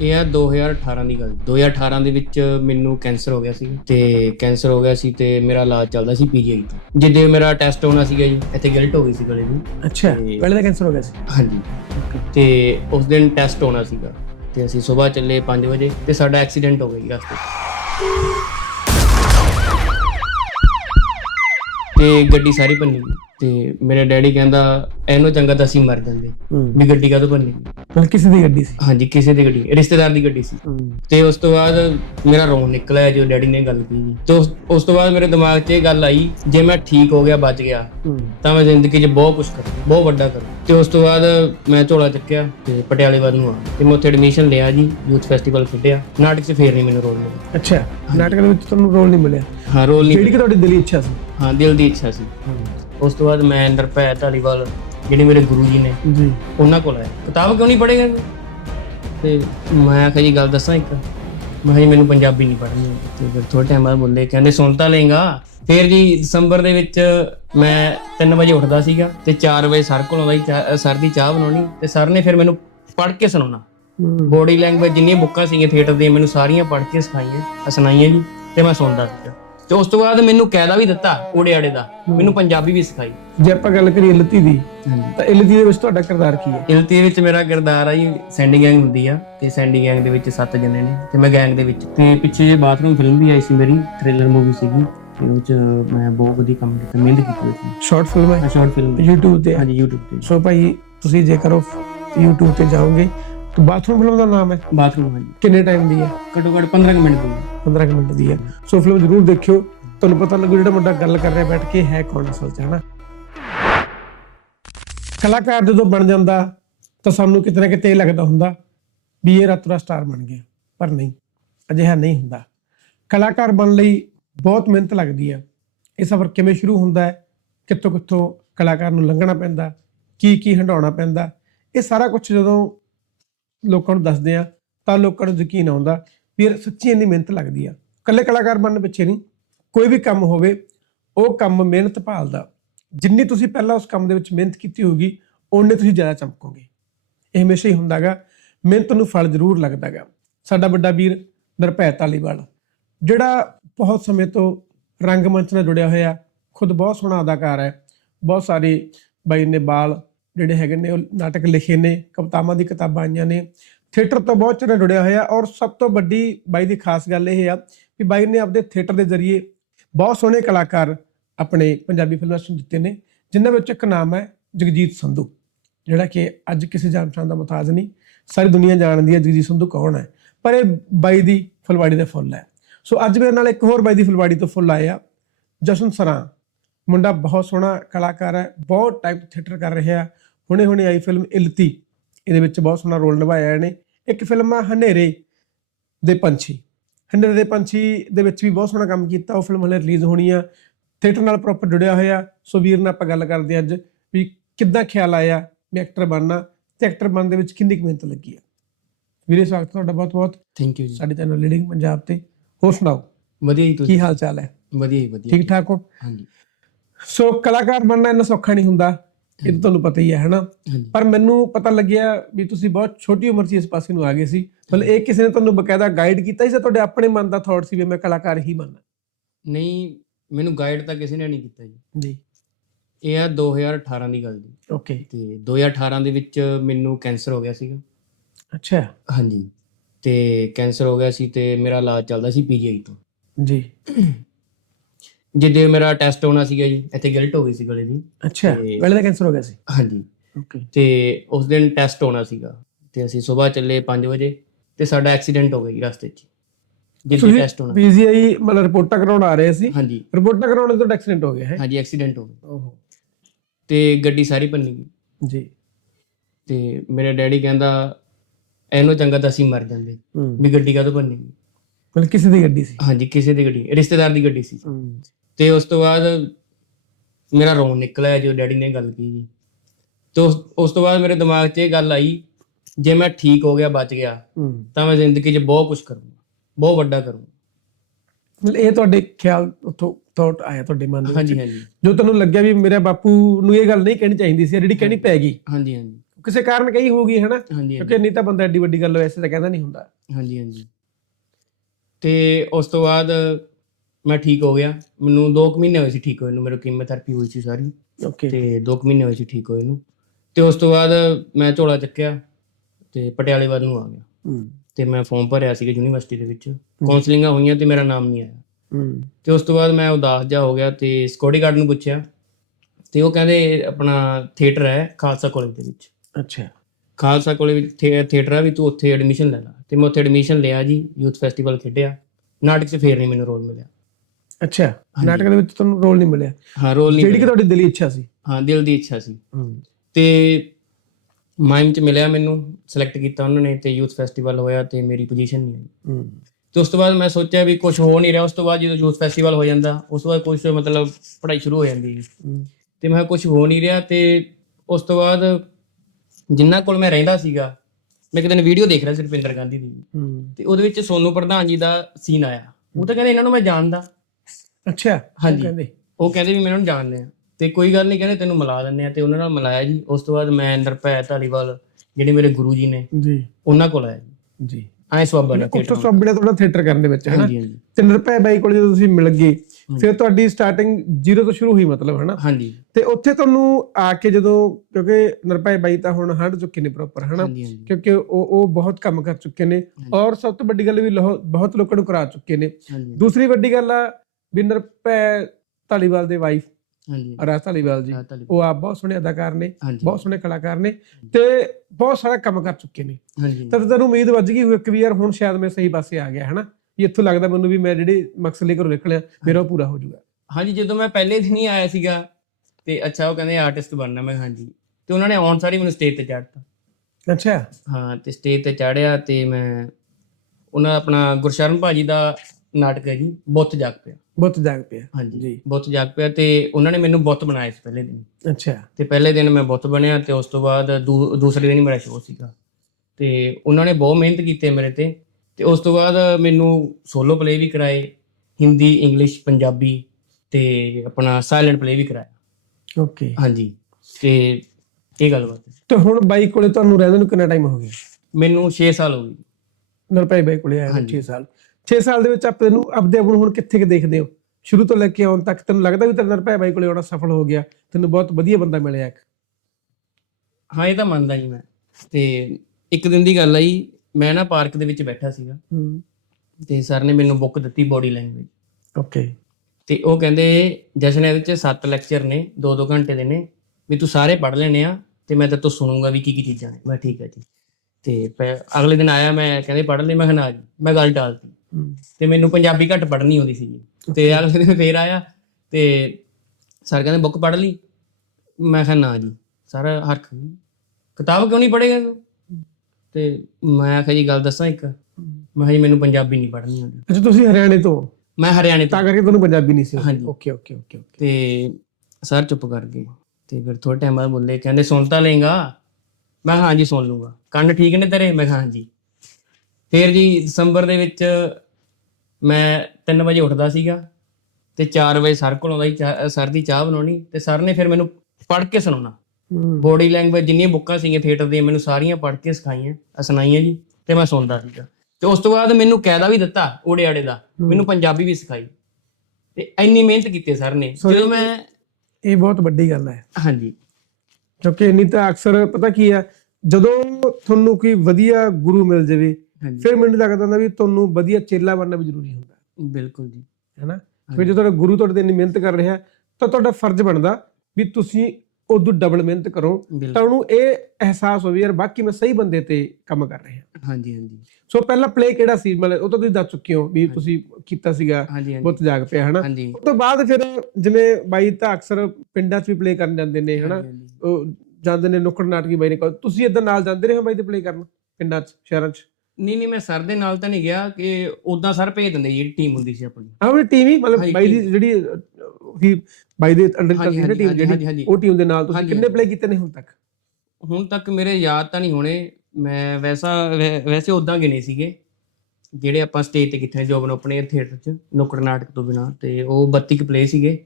ਇਹ ਆ 2018 ਦੀ ਗੱਲ। 2018 ਦੇ ਵਿੱਚ ਮੈਨੂੰ ਕੈਂਸਰ ਹੋ ਗਿਆ ਸੀ ਤੇ ਕੈਂਸਰ ਹੋ ਗਿਆ ਸੀ ਤੇ ਮੇਰਾ ਇਲਾਜ ਚੱਲਦਾ ਸੀ ਪੀਜੀਆਈ ਤੋਂ। ਜਿੱਦੇ ਮੇਰਾ ਟੈਸਟ ਹੋਣਾ ਸੀਗਾ ਜੀ ਇੱਥੇ ਗਿਲਟ ਹੋ ਗਈ ਸੀ ਗਲੇ ਦੀ। ਅੱਛਾ ਪਹਿਲੇ ਦਾ ਕੈਂਸਰ ਹੋ ਗਿਆ ਸੀ। ਹਾਂਜੀ। ਤੇ ਉਸ ਦਿਨ ਟੈਸਟ ਹੋਣਾ ਸੀਗਾ ਤੇ ਅਸੀਂ ਸਵੇਰ ਚੱਲੇ 5 ਵਜੇ ਤੇ ਸਾਡਾ ਐਕਸੀਡੈਂਟ ਹੋ ਗਿਆ ਰਸਤੇ ਤੇ ਗੱਡੀ ਸਾਰੀ ਭੰਨੀ ਗਈ ਤੇ ਮੇਰੇ ਡੈਡੀ ਕਹਿੰਦਾ ਇਹਨੂੰ ਚੰਗਾ ਤਾਂ ਅਸੀਂ ਮਰ ਜਾਂਦੇ। ਵੀ ਗੱਡੀ ਕਾਹਤੋਂ ਭੰਨੀ ਮਤਲਬ ਕਿਸੇ ਦੀ ਗੱਡੀ ਸੀ? ਹਾਂਜੀ ਕਿਸੇ ਦੀ ਗੱਡੀ। ਰਿਸ਼ਤੇਦਾਰ ਦੀ ਗੱਡੀ ਸੀ। ਤੇ ਉਸ ਤੋਂ ਬਾਅਦ ਮੇਰਾ ਰੋਣ ਨਿਕਲਿਆ ਜੋ ਡੈਡੀ ਨੇ ਗੱਲ ਕੀਤੀ। ਤੇ ਉਸ- ਉਸ ਤੋਂ ਬਾਅਦ ਮੇਰੇ ਦਿਮਾਗ 'ਚ ਇਹ ਗੱਲ ਆਈ ਜੇ ਮੈਂ ਠੀਕ ਹੋ ਗਿਆ ਬਚ ਗਿਆ ਤਾਂ ਮੈਂ ਜ਼ਿੰਦਗੀ 'ਚ ਬਹੁਤ ਕੁਝ ਕਰਾਂ ਬਹੁਤ ਵੱਡਾ ਕਰਾਂ। ਤੇ ਉਸ ਤੋਂ ਬਾਅਦ ਮੈਂ ਝੋਲਾ ਚੱਕਿਆ ਤੇ ਪਟਿਆਲੇ ਵੱਲ ਨੂੰ ਆ ਤੇ ਮੈਂ ਉੱਥੇ ਐਡਮਿਸ਼ਨ ਲਿਆ ਜੀ ਯੂਥ ਫੈਸਟੀਵਲ ਖੇਡਿਆ। ਨਾਟਕ 'ਚ ਫੇਰ ਨਹੀਂ ਮੈਨੂੰ ਰੋਲ ਮਿਲਿਆ। ਅੱਛਾ ਨਾਟਕ ਦੇ ਵਿੱਚ ਤੁਹਾਨੂੰ ਰੋਲ ਨਹੀਂ ਮਿਲਿਆ? ਹਾਂ ਰੋਲ ਜਿਹੜੀ ਨਹੀਂ ਕਿ ਤੁਹਾਡੀ ਦਿਲੀ ਇੱਛਾ ਸੀ? ਹਾਂ ਦਿਲ ਦੀ ਇੱਛਾ ਸੀ। ਉਸ ਤੋਂ ਬਾਅਦ ਮੈਂ ਨਿਰਭੈ ਢਾਲੀਵਾਲ ਜਿਹੜੇ ਮੇਰੇ ਗੁਰੂ ਜੀ ਨੇ। ਜੀ। ਉਹਨਾਂ ਕੋਲ ਆਇਆ। ਕਿਤਾਬ ਕਿਉਂ ਨਹੀਂ ਪੜ੍ਹੇਗਾ ਤੇ ਮੈਂ ਆਖਿਆ ਜੀ ਗੱਲ ਦੱਸਾਂ ਇੱਕ। ਮੈਂ ਕਿਹਾ ਜੀ ਮੈਨੂੰ ਪੰਜਾਬੀ ਨਹੀਂ ਪੜ੍ਹਨੀ। ਆਉਂਦੀ। ਤੇ ਫਿਰ ਥੋੜੇ ਟਾਈਮ ਬਾਅਦ ਬੋਲੇ ਕਹਿੰਦੇ ਸੁਣ ਤਾਂ ਲੇਗਾ ਫਿਰ ਜੀ ਦਸੰਬਰ ਦੇ ਵਿੱਚ ਮੈਂ 3 ਵਜੇ ਉੱਠਦਾ ਸੀਗਾ ਤੇ 4 ਵਜੇ ਸਰ ਕੋਲ ਆਉਂਦਾ ਸੀ ਚਾਹ- ਸਰ ਦੀ ਚਾਹ ਬਣਾਉਣੀ। ਤੇ ਸਰ ਨੇ ਫਿਰ ਮੈਨੂੰ ਪੜ੍ਹ ਕੇ ਸੁਣਾਉਣਾ। ਹੂੰ। ਬੋਡੀ ਲੈਂਗੁਏਜ ਜਿੰਨੀਆਂ ਬੁੱਕਾਂ ਸੀਗੀਆਂ ਥੀਏਟਰ ਦੀਆਂ ਮੈਨੂੰ ਸਾਰੀਆਂ ਪੜ੍ਹ ਕੇ ਸਿਖਾਈਆਂ ਸੁਣਾਈਆਂ ਜੀ। ਤੇ ਮੈਂ ਸੁਣਦਾ ਸੀਗਾ। ਤੇ ਉਸ ਤੋਂ ਬਾਅਦ ਮੈਨੂੰ ਕਾਇਦਾ ਵੀ ਦਿੱਤਾ ਊੜੇ ਆੜੇ ਦਾ। ਮੈਨੂੰ ਪੰਜਾਬੀ ਵੀ ਸਿਖਾਈ। ਜੇ ਆਪਾਂ ਗੱਲ ਕਰੀਏ ਇਲਤੀ ਦੀ ਤਾਂ ਇਲਤੀ ਦੇ ਵਿੱਚ ਤੁਹਾਡਾ ਕਿਰਦਾਰ ਕੀ ਹੈ? ਇਲਤੀ ਵਿੱਚ ਮੇਰਾ ਕਿਰਦਾਰ ਆ ਜੀ ਸੈਂਡੀ ਗੈਂਗ ਹੁੰਦੀ ਆ ਤੇ ਸੈਂਡੀ ਗੈਂਗ ਦੇ ਵਿੱਚ ਸੱਤ ਜਣੇ ਨੇ ਤੇ ਮੈਂ ਗੈਂਗ ਦੇ ਵਿੱਚ। ਤੇ ਪਿੱਛੇ ਜੇ ਬਾਥਰੂਮ ਫਿਲਮ ਵੀ ਆਈ ਸੀ ਮੇਰੀ ਥ੍ਰਿਲਰ ਮੂਵੀ ਸੀਗੀ ਤੇ ਉਹ ਚ ਮੈਂ ਬਹੁਤ ਵਧੀਆ ਕੰਮ ਕੀਤਾ ਮਿਹਨਤ ਕੀਤੀ ਉਸ ਸ਼ਾਰਟ ਫਿਲਮ ਹੈ? ਸ਼ਾਰਟ ਫਿਲਮ YouTube ਤੇ। ਹਾਂਜੀ YouTube ਤੇ। ਸੋ ਭਾਈ ਤੁਸੀਂ ਜੇਕਰ ਉਹ YouTube ਤੇ ਜਾਓਗੇ ਬਾਥਰੂਮ ਫਿਲਮ ਦਾ ਨਾਮ ਹੈ? ਬਾਥਰੂਮ ਹਾਂਜੀ। ਕਿੰਨੇ ਟਾਈਮ ਦੀ ਹੈ? ਘੱਟੋ ਘੱਟ 15 ਕੁ ਮਿੰਟ ਦੀ 15 ਕੁ ਮਿੰਟ ਦੀ ਹੈ। ਸੋ ਫਿਲਮ ਜ਼ਰੂਰ ਦੇਖਿਓ। ਤੁਹਾਨੂੰ ਪਤਾ ਲੱਗੂ ਜਿਹੜਾ ਮੁੰਡਾ ਗੱਲ ਕਰ ਰਿਹਾ ਬੈਠ ਕੇ ਹੈ ਕੌਣ ਅਸਲ ਚ ਹਨਾ? ਕਲਾਕਾਰ ਜਦੋਂ ਬਣ ਜਾਂਦਾ ਤਾਂ ਸਾਨੂੰ ਕਿਤੇ ਨਾ ਕਿਤੇ ਇਹ ਲੱਗਦਾ ਹੁੰਦਾ ਵੀ ਇਹ ਰਾਤੋਂ ਰਾਤ ਸਟਾਰ ਬਣ ਗਿਆ। ਪਰ ਨਹੀਂ ਅਜਿਹਾ ਨਹੀਂ ਹੁੰਦਾ। ਕਲਾਕਾਰ ਬਣਨ ਲਈ ਬਹੁਤ ਮਿਹਨਤ ਲੱਗਦੀ ਹੈ। ਇਹ ਸਫ਼ਰ ਕਿਵੇਂ ਸ਼ੁਰੂ ਹੁੰਦਾ ਹੈ? ਕਿੱਥੋਂ ਕਿੱਥੋਂ ਕਲਾਕਾਰ ਨੂੰ ਲੰਘਣਾ ਪੈਂਦਾ? ਕੀ ਕੀ ਹੰਡਾਉਣਾ ਪੈਂਦਾ? ਇਹ ਸਾਰਾ ਕੁਝ ਜਦੋਂ ਲੋਕਾਂ ਨੂੰ ਦੱਸਦੇ ਆ, ਤਾਂ ਲੋਕਾਂ ਨੂੰ ਯਕੀਨ ਆਉਂਦਾ ਵੀ ਸੱਚੀ ਇੰਨੀ ਮਿਹਨਤ ਲੱਗਦੀ ਆ। ਇਕੱਲੇ ਕਲਾਕਾਰ ਬਣਨ ਪਿੱਛੇ ਨਹੀਂ, ਕੋਈ ਵੀ ਕੰਮ ਹੋਵੇ, ਉਹ ਕੰਮ ਮਿਹਨਤ ਭਾਲਦਾ। ਜਿੰਨੀ ਤੁਸੀਂ ਪਹਿਲਾਂ ਉਸ ਕੰਮ ਦੇ ਵਿੱਚ ਮਿਹਨਤ ਕੀਤੀ ਹੋਗੀ ਓਨੇ ਤੁਸੀਂ ਜ਼ਿਆਦਾ ਚਮਕੋਗੇ। ਇਹ ਹਮੇਸ਼ਾ ਹੀ ਹੁੰਦਾਗਾ ਮਿਹਨਤ ਨੂੰ ਫਲ ਜ਼ਰੂਰ ਲੱਗਦਾਗਾ ਸਾਡਾ ਵੱਡਾ ਵੀਰ ਨਿਰਭੈ ਧਾਲੀਵਾਲ ਜਿਹੜਾ ਬਹੁਤ ਸਮੇਂ ਤੋਂ ਰੰਗਮੰਚ ਨਾਲ ਜੁੜਿਆ ਹੋਇਆ, ਖੁਦ ਬਹੁਤ ਸੋਹਣਾ ਅਦਾਕਾਰ ਹੈ, ਬਹੁਤ ਸਾਰੇ ਬਾਈ ਨੇ ਬਾਲ ਜਿਹੜੇ ਹੈਗੇ ਨੇ, ਉਹ ਨਾਟਕ ਲਿਖੇ ਨੇ, ਕਵਿਤਾਵਾਂ ਦੀ ਕਿਤਾਬਾਂ ਆਈਆਂ ਨੇ। ਥੀਏਟਰ ਤੋਂ ਬਹੁਤ ਚਿਰ ਜੁੜਿਆ ਹੋਇਆ ਔਰ ਸਭ ਤੋਂ ਵੱਡੀ ਬਾਈ ਦੀ ਖਾਸ ਗੱਲ ਇਹ ਆ ਕਿ ਬਾਈ ਨੇ ਆਪਦੇ ਥੀਏਟਰ ਦੇ ਜ਼ਰੀਏ ਬਹੁਤ ਸੋਹਣੇ ਕਲਾਕਾਰ ਆਪਣੇ ਪੰਜਾਬੀ ਫਿਲਮਾਂ 'ਚ ਦਿੱਤੇ ਨੇ, ਜਿਨ੍ਹਾਂ ਵਿੱਚ ਇੱਕ ਨਾਮ ਹੈ ਜਗਜੀਤ ਸੰਧੂ, ਜਿਹੜਾ ਕਿ ਅੱਜ ਕਿਸੇ ਜਾਣ ਪਛਾਣ ਦਾ ਮੁਤਾਜ ਨਹੀਂ, ਸਾਰੀ ਦੁਨੀਆ ਜਾਣਦੀ ਹੈ ਜਗਜੀਤ ਸੰਧੂ ਕੌਣ ਹੈ, ਪਰ ਇਹ ਬਾਈ ਦੀ ਫੁਲਵਾੜੀ ਦਾ ਫੁੱਲ ਹੈ। ਸੋ ਅੱਜ ਮੇਰੇ ਨਾਲ ਇੱਕ ਹੋਰ ਬਾਈ ਦੀ ਫੁਲਵਾੜੀ ਤੋਂ ਫੁੱਲ ਆਏ ਆ ਜਸ਼ਨ ਸਰਾਂ, ਮੁੰਡਾ ਬਹੁਤ ਸੋਹਣਾ ਕਲਾਕਾਰ ਹੈ, ਬਹੁਤ ਟਾਈਪ ਥੀਏਟਰ ਕਰ ਰਿਹਾ ਹੁਣੇ ਹੁਣੇ ਆਈ ਫਿਲਮ ਇਲਤੀ। ਇਹਦੇ ਵਿੱਚ ਬਹੁਤ ਸੋਹਣਾ ਰੋਲ ਨਿਭਾਇਆ ਇਹਨੇ। ਇੱਕ ਫਿਲਮ ਆ ਹਨੇਰੇ ਦੇ ਪੰਛੀ। ਹਨੇਰੇ ਦੇ ਪੰਛੀ ਦੇ ਵਿੱਚ ਵੀ ਬਹੁਤ ਸੋਹਣਾ ਕੰਮ ਕੀਤਾ। ਉਹ ਫਿਲਮ ਹਲੇ ਰਿਲੀਜ਼ ਹੋਣੀ ਆ। ਥੀਏਟਰ ਨਾਲ ਪ੍ਰੋਪਰ ਜੁੜਿਆ ਹੋਇਆ। ਸੋ ਵੀਰ ਨਾਲ ਆਪਾਂ ਗੱਲ ਕਰਦੇ ਹਾਂ ਅੱਜ ਵੀ ਕਿੱਦਾਂ ਖਿਆਲ ਆਇਆ ਵੀ ਐਕਟਰ ਬਣਨਾ ਤੇ ਐਕਟਰ ਬਣਨ ਦੇ ਵਿੱਚ ਕਿੰਨੀ ਕੁ ਮਿਹਨਤ ਲੱਗੀ ਆ। ਵੀਰੇ ਸਵਾਗਤ ਤੁਹਾਡਾ ਬਹੁਤ ਬਹੁਤ ਥੈਂਕ ਯੂ ਜੀ। ਸਾਡੇ ਚੈਨਲ ਲੀਡਿੰਗ ਪੰਜਾਬ ਤੇ। ਹੋਰ ਸੁਣਾਓ? ਵਧੀਆ ਜੀ ਤੁਸੀਂ? ਕੀ ਹਾਲ ਚਾਲ ਹੈ? ਵਧੀਆ ਜੀ ਵਧੀਆ। ਠੀਕ ਠਾਕ ਹੋ? ਹਾਂਜੀ। ਸੋ ਕਲਾਕਾਰ ਬਣਨਾ ਇੰਨਾ ਸੌਖਾ ਨਹੀਂ ਹੁੰਦਾ। ਇਹ ਤਾਂ ਤੁਹਾਨੂੰ ਪਤਾ ਹੀ ਹੈ ਹਨਾ ਪਰ ਮੈਨੂੰ ਪਤਾ ਲੱਗਿਆ ਵੀ ਤੁਸੀਂ ਬਹੁਤ ਛੋਟੀ ਉਮਰ 'ਚ ਇਸ ਪਾਸੇ ਨੂੰ ਆ ਗਏ ਸੀ। ਮਤਲਬ ਇਹ ਕਿਸੇ ਨੇ ਤੁਹਾਨੂੰ ਬਕਾਇਦਾ ਗਾਈਡ ਕੀਤਾ ਸੀ ਜਾਂ ਤੁਹਾਡੇ ਆਪਣੇ ਮਨ ਦਾ ਥਾਟ ਸੀ ਵੀ ਮੈਂ ਕਲਾਕਾਰ ਹੀ ਬਣਨਾ? ਨਹੀਂ ਮੈਨੂੰ ਗਾਈਡ ਤਾਂ ਕਿਸੇ ਨੇ ਨਹੀਂ ਕੀਤਾ ਜੀ। ਜੀ। ਇਹ ਆ 2018 ਦੀ ਗੱਲ ਜੀ। ਓਕੇ ਤੇ 2018 ਦੇ ਵਿੱਚ ਮੈਨੂੰ ਕੈਂਸਰ ਹੋ ਗਿਆ ਸੀਗਾ। ਅੱਛਾ। ਹਾਂਜੀ। ਤੇ ਕੈਂਸਰ ਹੋ ਗਿਆ ਸੀ ਤੇ ਮੇਰਾ ਇਲਾਜ ਚੱਲਦਾ ਸੀ ਪੀਜੀਆਈ ਤੋਂ। ਜੀ। ਜਿੱਦੇ ਮੇਰਾ ਟੈਸਟ ਹੋਣਾ ਸੀਗਾ ਜੀ ਇੱਥੇ ਗਿਲਟ ਹੋ ਗਈ ਸੀ ਗਲੇ ਦੀ। ਅੱਛਾ ਤੇ- ਪਹਿਲੇ ਦਾ ਕੈਂਸਰ ਹੋ ਗਿਆ ਸੀ? ਹਾਂਜੀ। ਓਕੇ ਤੇ ਉਸ ਦਿਨ ਟੈਸਟ ਹੋਣਾ ਸੀਗਾ ਤੇ ਅਸੀਂ ਸਵੇਰ ਚੱਲੇ 5 ਵਜੇ ਤੇ ਸਾਡਾ ਐਕਸੀਡੈਂਟ ਹੋ ਗਿਆ ਜੀ ਰਸਤੇ 'ਚ ਜਿੱਦੇ ਟੈਸਟ ਹੋਣਾ। ਪੀਜੀਆਈ ਮਤਲਬ ਰਿਪੋਰਟਾਂ ਕਰਾਉਣ ਆ ਰਹੇ ਸੀ? ਹਾਂਜੀ। ਰਿਪੋਰਟਾਂ ਕਰਾਉਣ ਤੋਂ ਐਕਸੀਡੈਂਟ ਹੋ ਗਿਆ ਹੈ? ਹਾਂਜੀ ਐਕਸੀਡੈਂਟ ਹੋ ਗਿਆ। ਓਹੋ। ਤੇ ਗੱਡੀ ਸਾਰੀ ਭੰਨੀ ਗਈ। ਜੀ। ਤੇ ਮੇਰੇ ਡੈਡੀ ਕਹਿੰਦਾ ਇਹਨੂੰ ਚੰਗਾ ਤਾਂ ਅਸੀਂ ਮਰ ਜਾਂਦੇ। ਹੂੰ। ਵੀ ਗੱਡੀ ਕਾਹਤੋਂ ਭੰਨੀ ਗਈ? ਮਤਲਬ ਕਿਸੇ ਦੀ ਗੱਡੀ ਸੀ? ਹਾਂਜੀ ਕਿਸੇ ਦੀ ਗੱਡੀ ਰਿਸ਼ਤੇਦਾਰ ਦੀ ਗੱਡੀ ਸੀ। ਹੂੰ। ਤੇ ਉਸ ਤੋਂ ਬਾਅਦ ਮੇਰਾ ਰੋਣ ਨਿਕਲਿਆ ਜੋ ਡੈਡੀ ਨੇ ਗੱਲ ਕੀਤੀ। ਤੇ ਉਸ- ਉਸ ਤੋਂ ਬਾਅਦ ਮੇਰੇ ਦਿਮਾਗ 'ਚ ਇਹ ਗੱਲ ਆਈ ਜੇ ਮੈਂ ਠੀਕ ਹੋ ਗਿਆ ਬਚ ਗਿਆ ਹੂੰ। ਤਾਂ ਮੈਂ ਜ਼ਿੰਦਗੀ 'ਚ ਬਹੁਤ ਕੁਝ ਕਰੂੰਗਾ ਬਹੁਤ ਵੱਡਾ ਕਰੂੰਗਾ। ਮਤਲਬ ਇਹ ਤੁਹਾਡੇ ਖਿਆਲ ਉਥੋਂ ਥਾਟ ਆਇਆ ਤੁਹਾਡੇ ਮਨ ਦੇ ਵਿੱਚ? ਹਾਂਜੀ ਹਾਂਜੀ। ਜੋ ਤੁਹਾਨੂੰ ਲੱਗਿਆ ਵੀ ਮੇਰੇ ਬਾਪੂ ਨੂੰ ਇਹ ਗੱਲ ਨਹੀਂ ਕਹਿਣੀ ਚਾਹੀਦੀ ਸੀ ਜਿਹੜੀ ਕਹਿਣੀ ਪੈ ਗਈ। ਹਾਂਜੀ ਹਾਂਜੀ। ਕਿਸੇ ਕਾਰਨ ਕਹੀ ਹੋਊਗੀ ਹਨਾ? ਹਾਂਜੀ ਕਿਉਂਕਿ ਨਹੀਂ ਤਾਂ ਬੰਦਾ ਐਡੀ ਵੱਡੀ ਗੱਲ ਵੈਸੇ ਤਾਂ ਕਹਿੰਦਾ ਨਹੀਂ ਹੁੰਦਾ। ਹਾਂਜੀ ਹਾਂਜੀ। ਤੇ ਉਸ ਤੋਂ ਬਾਅਦ ਮੈਂ ਠੀਕ ਹੋ ਗਿਆ। ਮੈਨੂੰ 2 ਮਹੀਨੇ ਹੋਏ ਸੀ ਠੀਕ ਹੋਏ ਨੂੰ ਮੇਰੇ ਕੀਮੋਥੈਰੇਪੀ ਹੋਈ ਸੀ ਸਾਰੀ। ਓਕੇ ਤੇ 2 ਮਹੀਨੇ ਹੋਏ ਸੀ ਠੀਕ ਹੋਏ ਨੂੰ। ਤੇ ਉਸ ਤੋਂ ਬਾਅਦ ਮੈਂ ਝੋਲਾ ਚੱਕਿਆ ਤੇ ਪਟਿਆਲੇ ਵੱਲ ਨੂੰ ਆ ਗਿਆ। ਹੂੰ। ਤੇ ਮੈਂ ਫਾਰਮ ਭਰਿਆ ਸੀਗਾ ਯੂਨੀਵਰਸਿਟੀ ਦੇ ਵਿੱਚ। ਕਾਉਂਸਲਿੰਗਾਂ ਹੋਈਆਂ ਤੇ ਮੇਰਾ ਨਾਮ ਨਹੀਂ ਆਇਆ। ਹੂੰ। ਤੇ ਉਸ ਤੋਂ ਬਾਅਦ ਮੈਂ ਉਦਾਸ ਜਾ ਹੋ ਗਿਆ ਤੇ ਸਿਕਿਉਰਿਟੀ ਗਾਰਡ ਨੂੰ ਪੁੱਛਿਆ। ਤੇ ਉਹ ਕਹਿੰਦੇ ਆਪਣਾ ਥੀਏਟਰ ਹੈ ਖਾਲਸਾ ਕਾਲਜ ਦੇ ਵਿੱਚ। ਅੱਛਾ। ਖਾਲਸਾ ਕਾਲਜ ਵਿੱਚ ਥੀਏਟਰ ਹੈ ਵੀ ਤੂੰ ਉੱਥੇ ਐਡਮਿਸ਼ਨ ਲੈ ਲੈ। ਤੇ ਮੈਂ ਉੱਥੇ ਐਡਮਿਸ਼ਨ ਲਿਆ ਜੀ ਯੂਥ ਫੈਸਟੀਵਲ ਖੇਡਿਆ। ਨਾਟਕ 'ਚ ਫੇਰ ਨਹੀਂ ਮੈਨੂੰ ਰੋਲ ਮਿਲਿਆ। ਅੱਛਾ ਨਾਟਕ ਦੇ ਵਿੱਚ ਤੁਹਾਨੂੰ ਰੋਲ ਨਹੀਂ ਮਿਲਿਆ। ਹਾਂ ਰੋਲ ਨਹੀਂ ਜਿਹੜੀ ਕਿ। ਤੁਹਾਡੀ ਦਿਲੀ ਇੱਛਾ ਸੀ। ਹਾਂ ਦਿਲ ਦੀ ਇੱਛਾ ਸੀ। ਤੇ ਮਾਈਮ 'ਚ ਮਿਲਿਆ ਮੈਨੂੰ ਸਿਲੈਕਟ ਕੀਤਾ ਉਹਨਾਂ ਨੇ ਤੇ ਯੂਥ ਫੈਸਟੀਵਲ ਹੋਇਆ ਤੇ ਮੇਰੀ ਪੋਜੀਸ਼ਨ ਨਹੀਂ ਆਈ ਹੂੰ। ਤੇ ਉਸ ਤੋਂ ਬਾਅਦ ਮੈਂ ਸੋਚਿਆ ਵੀ ਕੁਝ ਹੋ ਨਹੀਂ ਰਿਹਾ ਉਸ ਤੋਂ ਬਾਅਦ ਜਦੋਂ ਯੂਥ ਫੈਸਟੀਵਲ ਹੋ ਜਾਂਦਾ ਉਸ ਤੋਂ ਬਾਅਦ ਕੁਝ ਮਤਲਬ ਪੜ੍ਹਾਈ ਸ਼ੁਰੂ ਹੋ ਜਾਂਦੀ ਹੈ। ਤੇ ਮੈਂ ਕੁਝ ਹੋ ਨਹੀਂ ਰਿਹਾ ਤੇ ਉਸ ਤੋਂ ਬਾਅਦ ਜਿੰਨਾ ਕੋਲ ਮੈਂ ਰਹਿੰਦਾ ਸੀਗਾ ਮੈਂ ਕਿਤੇ ਵੀਡੀਓ ਦੇਖ ਰਿਹਾ ਸੀ ਰੁਪਿੰਦਰ ਗਾਂਧੀ ਦੀ। ਤੇ ਉਹਦੇ ਵਿੱਚ ਸੋਨੂ ਪ੍ਰਧਾਨ ਜੀ ਦਾ ਸੀਨ ਆਇਆ। ਉਹ ਤਾਂ ਕਹਿੰਦੇ ਇਹਨਾਂ ਨੂੰ ਮੈਂ ਜਾਣਦਾ। ਅੱਛਾ ਉਹ ਹਾਂਜੀ। ਕਹਿੰਦੇ। ਉਹ ਕਹਿੰਦੇ ਵੀ ਮੈਂ ਇਹਨਾਂ ਨੂੰ ਜਾਣਦੇ ਆ। ਤੇ ਕੋਈ ਗੱਲ ਨਹੀਂ ਕਹਿੰਦੇ ਤੈਨੂੰ ਮਿਲਾ ਦਿੰਦੇ ਆ। ਤੇ ਉਹਨਾਂ ਨਾਲ ਮਿਲਾਇਆ ਜੀ। ਉਸ ਤੋਂ ਬਾਅਦ ਮੈਂ ਨਿਰਭੈ ਧਾਲੀਵਾਲ ਜਿਹੜੇ ਮੇਰੇ ਗੁਰੂ ਜੀ ਨੇ ਜੀ। ਉਹਨਾਂ ਕੋਲ ਆਇਆ ਜੀ। ਜੀ। ਐ ਸਵਾਬਾ ਨੇ ਉੱਥੋਂ ਸਵਾਬੜੇ ਤੁਹਾਡਾ ਥੀਏਟਰ ਕਰਨ ਦੇ ਵਿੱਚ ਹੈ ਨਾ ਹਾਂਜੀ। ਹਾਂਜੀ ਤੇ ਨਿਰਭੈ ਬਾਈ ਕੋਲ ਜਦੋਂ ਤੁਸੀਂ ਮਿਲ ਗਏ ਫਿਰ ਤੁਹਾਡੀ ਸਟਾਰਟਿੰਗ ਜ਼ੀਰੋ ਤੋਂ ਸ਼ੁਰੂ ਹੋਈ ਮਤਲਬ ਹੈ ਨਾ ਹਾਂਜੀ। ਤੇ ਉੱਥੇ ਤੁਹਾਨੂੰ ਆ ਕੇ ਜਦੋਂ ਕਿਉਂਕਿ ਨਿਰਭੈ ਬਾਈ ਤਾਂ ਹੁਣ ਹਟ ਚੁੱਕੇ ਨੇ ਪ੍ਰੋਪਰ ਹਾਂਜੀ ਹਾਂਜੀ। ਕਿਉਂਕਿ ਉਹ ਉਹ ਬਹੁਤ ਕੰਮ ਕਰ ਚੁੱਕੇ ਨੇ। ਔਰ ਸਭ ਤੋਂ ਵੱਡੀ ਗੱਲ ਵੀ ਲਹੋ- ਬਹੁਤ ਲੋਕਾਂ ਨੂੰ ਕਰਾ ਚੁੱਕੇ ਨੇ। ਹਾਂਜੀ। ਦੂਸਰੀ ਵੱਡੀ ਗੱਲ ਆ ਵੀ ਨਿਰਭੈ ਧਾਲੀਵਾਲ ਦੇ ਵਾਈਫ ਹਾਂਜੀ। ਰਾਜ ਧਾਲੀਵਾਲ ਜੀ। ਉਹ ਆਪ ਬਹੁਤ ਸੋਹਣੇ ਅਦਾਕਾਰ ਨੇ ਬਹੁਤ ਸੋਹਣੇ ਕਲਾਕਾਰ ਨੇ ਤੇ ਬਹੁਤ ਸਾਰਾ ਕੰਮ ਕਰ ਚੁੱਕੇ ਨੇ। ਹਾਂਜੀ। ਤਾਂ ਤੈਨੂੰ ਉਮੀਦ ਵੱਜ ਗਈ ਹੋਈ ਕਿ ਵੀ ਯਾਰ ਹੁਣ ਸ਼ਾਇਦ ਮੈਂ ਸਹੀ ਪਾਸੇ ਆ ਗਿਆ ਹਨਾ? ਵੀ ਇੱਥੋਂ ਲੱਗਦਾ ਮੈਨੂੰ ਵੀ ਮੈਂ ਜਿਹੜੇ ਮਕਸਦ ਲਈ ਘਰੋਂ ਨਿਕਲਿਆ ਮੇਰਾ ਪੂਰਾ ਹੋ ਜਾਊਗਾ। ਹਾਂਜੀ ਜਦੋਂ ਮੈਂ ਪਹਿਲੇ ਦਿਨ ਹੀ ਆਇਆ ਸੀਗਾ ਤੇ ਅੱਛਾ ਉਹ ਕਹਿੰਦੇ ਆਰਟਿਸਟ ਬਣਨਾ। ਮੈਂ ਹਾਂਜੀ। ਤੇ ਉਹਨਾਂ ਨੇ ਆਉਣ ਸਾਰੀ ਮੈਨੂੰ ਸਟੇਜ ਤੇ ਚੜ੍ਹਤਾ। ਅੱਛਾ। ਹਾਂ ਤੇ ਸਟੇਜ ਤੇ ਚੜਿਆ ਤੇ ਮੈਂ ਉਹਨਾਂ ਆਪਣਾ ਗੁਰਸ਼ਰਨ ਭਾਜੀ ਦਾ ਨਾਟਕ ਹੈ ਜੀ ਬੁੱਤ ਜਾਗ ਪਿਆ। ਬਹੁਤ ਜਾਗ ਪਿਆ। ਹਾਂਜੀ ਜੀ। ਬੁੱਤ ਜਾਗ ਪਿਆ ਤੇ ਉਹਨਾਂ ਨੇ ਮੈਨੂੰ ਬੁੱਤ ਬਣਾਇਆ ਸੀ ਪਹਿਲੇ ਦਿਨ। ਅੱਛਾ। ਤੇ ਪਹਿਲੇ ਦਿਨ ਮੈਂ ਬੁੱਤ ਬਣਿਆ ਤੇ ਉਸ ਤੋਂ ਬਾਅਦ ਦੂ- ਦੂਸਰੇ ਦਿਨ ਹੀ ਮੇਰਾ ਸ਼ੋਅ ਸੀਗਾ। ਤੇ ਉਹਨਾਂ ਨੇ ਬਹੁਤ ਮਿਹਨਤ ਕੀਤੀ ਮੇਰੇ ਤੇ। ਤੇ ਉਸ ਤੋਂ ਬਾਅਦ ਮੈਨੂੰ ਸੋਲੋ ਪਲੇ ਵੀ ਕਰਾਏ ਹਿੰਦੀ ਇੰਗਲਿਸ਼ ਪੰਜਾਬੀ ਤੇ ਆਪਣਾ ਸਾਇਲੈਂਟ ਪਲੇ ਵੀ ਕਰਾਇਆ। ਓਕੇ ਹਾਂਜੀ ਤੇ ਇਹ ਗੱਲ ਬਾਤ ਹੈ। ਤੇ ਹੁਣ ਬਾਈ ਕੋਲੇ ਤੁਹਾਨੂੰ ਰਹਿੰਦੇ ਨੂੰ ਕਿੰਨਾ ਟਾਈਮ ਹੋ ਗਿਆ? ਮੈਨੂੰ 6 ਸਾਲ ਹੋ ਗਏ। ਨਰਪਾਈ ਬਾਈ ਕੋਲੇ ਆਇਆ ਹਾਂਜੀ। 6 ਸਾਲ। 6 ਸਾਲ ਦੇ ਵਿੱਚ ਆਪ ਤੈਨੂੰ ਆਪਦੇ ਆਪ ਨੂੰ ਹੁਣ ਕਿੱਥੇ ਕਿ ਦੇਖਦੇ ਹੋ? ਸ਼ੁਰੂ ਤੋਂ ਲੈ ਕੇ ਆਉਣ ਤੱਕ ਤੈਨੂੰ ਲੱਗਦਾ ਵੀ ਤੇਰਾ ਬਾਈ ਕੋਲੇ ਆਉਣਾ ਸਫਲ ਹੋ ਗਿਆ ਤੈਨੂੰ ਬਹੁਤ ਵਧੀਆ ਬੰਦਾ ਮਿਲਿਆ ਇੱਕ। ਹਾਂ ਇਹ ਤਾਂ ਮੰਨਦਾ ਜੀ ਮੈਂ। ਤੇ ਇੱਕ ਦਿਨ ਦੀ ਗੱਲ ਆਈ ਮੈਂ ਨਾ ਪਾਰਕ ਦੇ ਵਿੱਚ ਬੈਠਾ ਸੀਗਾ। ਹੂੰ। ਤੇ ਸਰ ਨੇ ਮੈਨੂੰ ਬੁੱਕ ਦਿੱਤੀ ਬੋਡੀ ਲੈਂਗੁਏਜ। ਓਕੇ। ਤੇ ਉਹ ਕਹਿੰਦੇ ਜਸ਼ਨ ਇਹਦੇ ਚ 7 ਲੈਕਚਰ ਨੇ 2-2 ਘੰਟੇ ਦੇ ਨੇ ਵੀ ਤੂੰ ਸਾਰੇ ਪੜ੍ਹ ਲੈਣੇ ਆ ਤੇ ਮੈਂ ਤੇਰੇ ਤੋਂ ਸੁਣੂੰਗਾ ਵੀ ਕੀ ਕੀ ਚੀਜ਼ਾਂ ਨੇ। ਮੈਂ ਠੀਕ ਹੈ ਜੀ। ਤੇ ਪੈ- ਅਗਲੇ ਦਿਨ ਆਇਆ ਮੈਂ ਕਹਿੰਦੇ ਪੜ੍ਹ ਲਈ ਮੈਂ ਕਿਹਾ ਨਾ ਜੀ ਮੈਂ ਗੱਲ ਟਾਲਤੀ। ਤੇ ਮੈਨੂੰ ਪੰਜਾਬੀ ਘੱਟ ਪੜ੍ਹਨੀ ਆਉਂਦੀ ਸੀ ਤੇ ਅਗਲੇ ਦਿਨ ਫੇਰ ਆਇਆ ਤੇ ਸਰ ਕਹਿੰਦੇ ਬੁੱਕ ਪੜ੍ਹ ਲਈ। ਮੈਂ ਕਿਹਾ ਨਾ ਜੀ ਸਰ ਹਰਖ ਕਿਤਾਬ ਕਿਉਂ ਨਹੀਂ ਪੜ੍ਹੇਗਾ ਤੂੰ? ਤੇ ਮੈਂ ਕਿਹਾ ਜੀ ਗੱਲ ਦੱਸਾਂ ਇੱਕ। ਮੈਂ ਕਿਹਾ ਜੀ ਮੈਨੂੰ ਪੰਜਾਬੀ ਨਹੀਂ ਪੜ੍ਹਨੀ ਆਉਂਦੀ। ਅੱਛਾ ਤੁਸੀਂ ਹਰਿਆਣੇ ਤੋਂ? ਮੈਂ ਹਰਿਆਣੇ ਤੋਂ। ਤਾਂ ਕਰਕੇ ਤੁਹਾਨੂੰ ਪੰਜਾਬੀ ਨਹੀਂ ਸੀ ਹਾਂਜੀ। ਓਕੇ ਓਕੇ ਓਕੇ ਓਕੇ ਤੇ ਸਰ ਚੁੱਪ ਕਰ ਗਏ। ਤੇ ਫਿਰ ਥੋੜੇ ਟਾਈਮ ਬਾਅਦ ਬੋਲੇ ਕਹਿੰਦੇ ਸੁਣ ਤਾਂ ਲੇਗਾ ਮੈਂ ਕਿਹਾ ਹਾਂਜੀ ਸੁਣ ਲੂੰਗਾ ਕੰਨ ਠੀਕ ਨੇ ਤੇਰੇ? ਮੈਂ ਕਿਹਾ ਹਾਂਜੀ। ਫਿਰ ਜੀ ਦਸੰਬਰ ਦੇ ਵਿੱਚ ਮੈਂ 3 ਵਜੇ ਉੱਠਦਾ ਸੀਗਾ ਤੇ 4 ਵਜੇ ਸਰ ਕੋਲ ਆਉਂਦਾ ਸੀ ਸਰ ਦੀ ਚਾਹ ਬਣਾਉਣੀ ਤੇ ਸਰ ਨੇ ਫਿਰ ਮੈਨੂੰ ਪੜ੍ਹ ਕੇ ਸੁਣਾਉਣਾ। ਬੋਡੀ ਲੈਂਗੁਏਜ ਜਿੰਨੀਆਂ ਬੁੱਕਾਂ ਸੀਗੀਆਂ ਥੀਏਟਰ ਦੀਆਂ ਮੈਨੂੰ ਸਾਰੀਆਂ ਪੜ੍ਹ ਕੇ ਸਿਖਾਈਆਂ ਸੁਣਾਈਆਂ ਜੀ ਤੇ ਮੈਂ ਸੁਣਦਾ ਸੀਗਾ। ਤੇ ਉਸ ਤੋਂ ਬਾਅਦ ਮੈਨੂੰ ਕਾਇਦਾ ਵੀ ਦਿੱਤਾ ਓੜੇ ਆੜੇ ਦਾ ਮੈਨੂੰ ਪੰਜਾਬੀ ਵੀ ਸਿਖਾਈ। ਤੇ ਇੰਨੀ ਮਿਹਨਤ ਕੀਤੀ ਸਰ ਨੇ। ਜਦੋਂ ਮੈਂ ਇਹ ਬਹੁਤ ਵੱਡੀ ਗੱਲ ਹੈ। ਹਾਂਜੀ। ਕਿਉਂਕਿ ਇੰਨੀ ਤਾਂ ਅਕਸਰ ਪਤਾ ਕੀ ਹੈ ਜਦੋਂ ਤੁਹਾਨੂੰ ਕੋਈ ਵਧੀਆ ਗੁਰੂ ਮਿਲ ਜਾਵੇ ਫਿਰ ਮੈਨੂੰ ਲੱਗਦਾ ਹੁੰਦਾ ਵੀ ਤੁਹਾਨੂੰ ਵਧੀਆ ਚੇਲਾ ਬਣਨਾ ਵੀ ਜ਼ਰੂਰੀ ਹੁੰਦਾ। ਬਿਲਕੁਲ ਜੀ। ਹੈਨਾ? ਫਿਰ ਜੇ ਤੁਹਾਡਾ ਗੁਰੂ ਤੁਹਾਡੇ ਤੇ ਇੰਨੀ ਮਿਹਨਤ ਕਰ ਰਿਹਾ ਤਾਂ ਤੁਹਾਡਾ ਫਰਜ਼ ਬਣਦਾ ਵੀ ਤੁਸੀਂ ਉਦੋਂ ਡਬਲ ਮਿਹਨਤ ਕਰੋ ਤਾਂ ਉਹਨੂੰ ਇਹ ਅਹਿਸਾਸ ਹੋਵੇ ਯਾਰ ਬਾਕੀ ਮੈਂ ਸਹੀ ਬੰਦੇ ਤੇ ਕੰਮ ਕਰ ਰਿਹਾ। ਹਾਂਜੀ ਹਾਂਜੀ। ਸੋ ਪਹਿਲਾ ਪਲੇ ਕਿਹੜਾ ਸੀ? ਮਤਲਬ ਉਹ ਤਾਂ ਤੁਸੀਂ ਦੱਸ ਚੁੱਕੇ ਹੋ ਵੀ ਤੁਸੀਂ ਕੀਤਾ ਸੀਗਾ ਬਹੁਤ ਜਾਗ ਪਿਆ ਹਨਾ? ਉਸ ਤੋਂ ਬਾਅਦ ਫਿਰ ਜਿਵੇਂ ਬਾਈ ਤਾਂ ਅਕਸਰ ਪਿੰਡਾਂ 'ਚ ਵੀ ਪਲੇ ਕਰਨ ਜਾਂਦੇ ਨੇ ਹਨਾ? ਜਾਂਦੇ ਨੇ ਨੁੱਕੜ ਨਾਟਕੀ ਬਾਈ ਨੇ ਕਹੋ ਤੁਸੀਂ ਇਦਾਂ ਨਾਲ ਜਾਂਦੇ ਰਹੇ ਹੋ ਬਾਈ ਦੇ ਪਲੇ ਕਰਨ ਪਿੰਡਾਂ 'ਚ ਸ਼ਹਿਰਾਂ 'ਚ? ਨਹੀਂ ਨਹੀਂ ਮੈਂ ਸਰ ਦੇ ਨਾਲ ਤਾਂ ਨਹੀਂ ਗਿਆ ਕਿ ਉਦਾਂ ਸਰ ਭੇਜ ਦਿੰਦੇ ਜਿਹੜੀ ਟੀਮ ਹੁੰਦੀ ਸੀ ਆਪਣੀ। ਹਾਂ ਉਹ ਟੀਮ ਹੀ ਮਤਲਬ ਬਾਈ ਦੀ ਜਿਹੜੀ ਵੀ ਬਾਈ ਦੇ ਅੰਡਰ ਹੈ ਟੀਮ ਜਿਹੜੀ। ਉਹ ਟੀਮ ਦੇ ਨਾਲ ਤੁਸੀਂ ਕਿੰਨੇ ਪਲੇ ਕੀਤੇ ਨੇ ਹੁਣ ਤੱਕ? ਹੁਣ ਤੱਕ ਮੇਰੇ ਯਾਦ ਤਾਂ ਨਹੀਂ ਹੋਣੇ। ਮੈਂ ਵੈਸਾ ਵੈਸੇ ਉਦਾਂ ਗਿਣੇ ਸੀਗੇ ਜਿਹੜੇ ਆਪਾਂ ਸਟੇਜ ਤੇ ਕੀਤੇ ਜੋਬਨ ਆਪਣੇ ਥੀਏਟਰ 'ਚ ਨੁੱਕੜ ਨਾਟਕ ਤੋਂ ਬਿਨਾ। ਤੇ ਉਹ 32 ਕੁ ਪਲੇ ਸੀਗੇ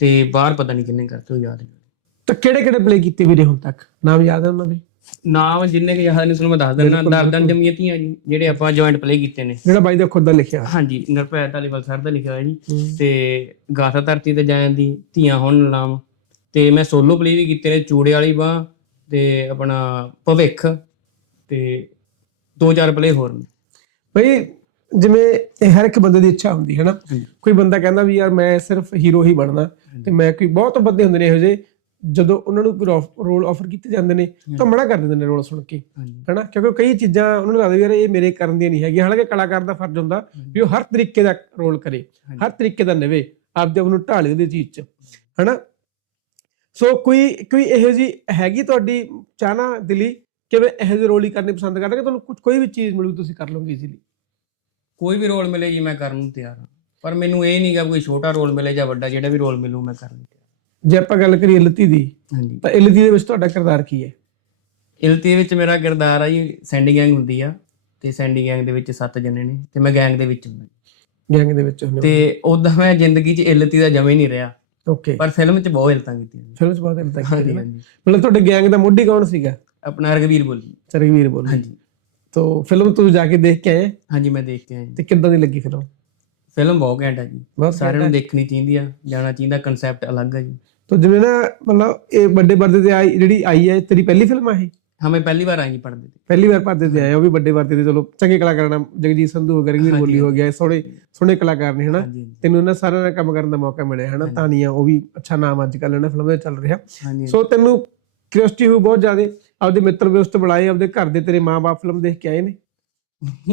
ਤੇ ਬਾਹਰ ਪਤਾ ਨਹੀਂ ਕਿੰਨੇ ਕਰਤੇ ਉਹ ਯਾਦ ਨਹੀਂ। ਤਾਂ ਕਿਹੜੇ ਕਿਹੜੇ ਪਲੇ ਕੀਤੇ ਵੀਰੇ ਹੁਣ ਤੱਕ? ਨਾਮ ਯਾਦ ਹੈ ਉਹਨਾਂ ਦੇ? ਨਾਮ ਜਿੰਨੇ ਕਿ ਯਾਦ ਨੇ ਤੁਹਾਨੂੰ ਮੈਂ ਦੱਸ ਦਿੰਦਾ ਦਰਦਨ ਜਮੀਅਤੀਆਂ ਜੀ ਜਿਹੜੇ ਆਪਾਂ ਜੁਆਇੰਟ ਪਲੇ ਕੀਤੇ ਨੇ। ਜਿਹੜਾ ਬਾਈ ਦਾ ਖੁਦ ਦਾ ਲਿਖਿਆ। ਹਾਂਜੀ ਨਿਰਭੈ ਧਾਲੀਵਾਲ ਸਰ ਦਾ ਲਿਖਿਆ ਹੋਇਆ ਜੀ। ਹੂੰ। ਤੇ ਗਾਥਾ ਧਰਤੀ ਤੇ ਜਾਣ ਦੀ ਧੀਆਂ ਹੁਣ ਨਾਮ। ਤੇ ਮੈਂ ਸੋਲੋ ਪਲੇ ਵੀ ਕੀਤੇ ਨੇ ਚੂੜੇ ਵਾਲੀ ਬਾਹ ਤੇ ਆਪਣਾ ਭਵਿੱਖ ਤੇ ਦੋ ਚਾਰ ਪਲੇ ਹੋਰ ਨੇ। ਬਈ ਜਿਵੇਂ ਇਹ ਹਰ ਇੱਕ ਬੰਦੇ ਦੀ ਇੱਛਾ ਹੁੰਦੀ ਹੈ ਨਾ। ਕੋਈ ਬੰਦਾ ਕਹਿੰਦਾ ਵੀ ਯਾਰ ਮੈਂ ਸਿਰਫ ਹੀਰੋ ਹੀ ਬਣਨਾ। ਤੇ ਮੈਂ ਕੋਈ ਬਹੁਤ ਬੰਦੇ ਹੁੰਦੇ ਨੇ ਇਹੋ ਜਿਹੇ। ਜਦੋਂ ਉਹਨਾਂ ਨੂੰ ਕੋਈ ਰੋਲ ਆਫਰ ਕੀਤੇ ਜਾਂਦੇ ਨੇ ਤਾਂ ਮਨਾ ਕਰ ਦਿੰਦੇ ਨੇ ਰੋਲ ਸੁਣ ਕੇ। ਹੈਨਾ? ਕਿਉਂਕਿ ਕਈ ਚੀਜ਼ਾਂ ਉਹਨਾਂ ਨੂੰ ਲੱਗਦਾ ਵੀ ਯਾਰ ਇਹ ਮੇਰੇ ਕਰਨ ਦੀਆਂ ਨਹੀਂ ਹੈਗੀਆਂ। ਹਾਲਾਂਕਿ ਕਲਾਕਾਰ ਦਾ ਫਰਜ਼ ਹੁੰਦਾ ਵੀ ਉਹ ਹਰ ਤਰੀਕੇ ਦਾ ਰੋਲ ਕਰੇ ਹਰ ਤਰੀਕੇ ਦਾ ਨਿਵੇ ਆਪਦੇ ਆਪ ਨੂੰ ਢਾਲੇ ਉਹਦੀ ਚੀਜ਼ 'ਚ। ਹੈਨਾ? ਸੋ ਕੋਈ ਕੋਈ ਇਹੋ ਜੀ ਹੈਗੀ ਤੁਹਾਡੀ ਚਾਹਨਾ ਦਿਲੀ ਕਿ ਮੈਂ ਇਹੋ ਜਿਹੇ ਰੋਲ ਹੀ ਕਰਨੇ ਪਸੰਦ ਕਰਦਾ ਕਿ ਤੁਹਾਨੂੰ ਕੁਝ ਕੋਈ ਵੀ ਚੀਜ਼ ਮਿਲੂ ਤੁਸੀਂ ਕਰ ਲਓਗੇ ਈਜ਼ੀਲੀ ਕੋਈ ਵੀ ਰੋਲ ਮਿਲੇ ਜੀ ਮੈਂ ਕਰਨ ਨੂੰ ਤਿਆਰ ਹਾਂ। ਪਰ ਮੈਨੂੰ ਇਹ ਨਹੀਂਗਾ ਕੋਈ ਛੋਟਾ ਰੋਲ ਮਿਲੇ ਜਾਂ ਵੱਡਾ ਜਿਹੜਾ ਵੀ ਰੋਲ ਮਿਲੂ ਮੈਂ ਕਰਨ ਨੂੰ ਜੇ ਆਪਾਂ ਗੱਲ ਕਰੀਏ ਲਤੀ ਦੀ ਹਾਂਜੀ। ਤਾਂ ਇਲਤੀ ਦੇ ਵਿੱਚ ਤੁਹਾਡਾ ਕਿਰਦਾਰ ਕੀ ਹੈ? ਇਲਤੀ ਵਿੱਚ ਮੇਰਾ ਕਿਰਦਾਰ ਆ ਜੀ ਸੈਂਡੀ ਗੈਂਗ ਹੁੰਦੀ ਆ ਤੇ ਸੈਂਡੀ ਗੈਂਗ ਦੇ ਵਿੱਚ ਸੱਤ ਜਣੇ ਨੇ ਤੇ ਮੈਂ ਗੈਂਗ ਦੇ ਵਿੱਚ ਹੁੰਦਾ। ਗੈਂਗ ਦੇ ਵਿੱਚ ਹੁੰਦੇ ਤੇ ਉਦਾਂ ਮੈਂ ਜ਼ਿੰਦਗੀ 'ਚ ਇਲਤੀ ਦਾ ਜਮੇ ਨਹੀਂ ਰਿਹਾ। ਓਕੇ ਪਰ ਫਿਲਮ 'ਚ ਬਹੁਤ ਇਲਤਾਂ ਕੀਤੀਆਂ ਨੇ। ਫਿਲਮ ਚ ਬਹੁਤ ਇਲਤਾ ਕੀਤੀ ਹਾਂਜੀ ਨਾ? ਹਾਂਜੀ। ਮਤਲਬ ਤੁਹਾਡੇ ਗੈਂਗ ਦਾ ਮੋਢੀ ਕੌਣ ਸੀਗਾ? ਆਪਣਾ ਰਗਵੀਰ ਬੋਲੀ। ਚਰਗਵੀਰ ਬੋਲ। ਹਾਂਜੀ। ਤੋ ਫਿਲਮ ਤੁਸੀਂ ਜਾ ਕੇ ਦੇਖ ਕੇ ਆਏ? ਹਾਂਜੀ ਮੈਂ ਦੇਖ ਕੇ ਆਇਆ ਜੀ। ਤੇ ਕਿੱਦਾਂ ਦੀ ਲੱਗੀ ਫਿਲਮ? ਫਿਲਮ ਬਹੁਤ ਘੈਂਟ ਆ ਜੀ। ਬਹੁਤ ਸਾਰਿਆਂ ਨੂੰ ਦੇਖਣੀ ਚਾਹੀਦੀ ਆ ਜਾਣਾ ਚਾਹੀਦਾ ਕਨਸੈਪਟ ਅਲੱਗ ਆ ਜੀ। ਤੋ ਜਿਵੇਂ ਨਾ ਮਤਲਬ ਇਹ ਵੱਡੇ ਪਰਦੇ ਤੇ ਆਈ ਜਿਹੜੀ ਆਈ ਹੈ ਤੇਰੀ ਪਹਿਲੀ ਫਿਲਮ ਆ ਇਹ? ਹਾਂ ਮੈਂ ਪਹਿਲੀ ਵਾਰ ਆਈ ਪੜਦੇ ਤੇ। ਪਹਿਲੀ ਵਾਰ ਪਰਦੇ ਤੇ ਆਇਆ ਉਹ ਵੀ ਵੱਡੇ ਪਰਦੇ ਤੇ ਚਲੋ ਚੰਗੇ ਕਲਾਕਾਰਾਂ ਨਾਲ ਜਗਜੀਤ ਸੰਧੂ ਹੋ ਗਿਆ ਬੋਲੀ ਹੋ ਗਿਆ ਸੋਹਣੇ ਸੋਹਣੇ ਕਲਾਕਾਰ ਨੇ ਹਨਾ? ਤੈਨੂੰ ਇਹਨਾਂ ਸਾਰਿਆਂ ਨਾਲ ਕੰਮ ਕਰਨ ਦਾ ਮੌਕਾ ਮਿਲਿਆ ਹਨਾ? ਤਾਨੀਆਂ ਉਹ ਵੀ ਅੱਛਾ ਨਾਮ ਅੱਜ ਕੱਲ੍ਹ ਇਹਨਾਂ ਫਿਲਮ ਦੇ ਚੱਲ ਰਿਹਾ। ਸੋ ਤੈਨੂੰ ਕਿਉਰਿਓਸਿਟੀ ਹੋਈ ਬਹੁਤ ਜ਼ਿਆਦਾ ਆਪਦੇ ਮਿੱਤਰ ਦੋਸਤ ਬਣਾਏ ਆਪਦੇ ਘਰ ਦੇ ਤੇਰੇ ਮਾਪੇ ਫਿਲਮ ਦੇਖ ਕੇ ਆਏ ਨੇ?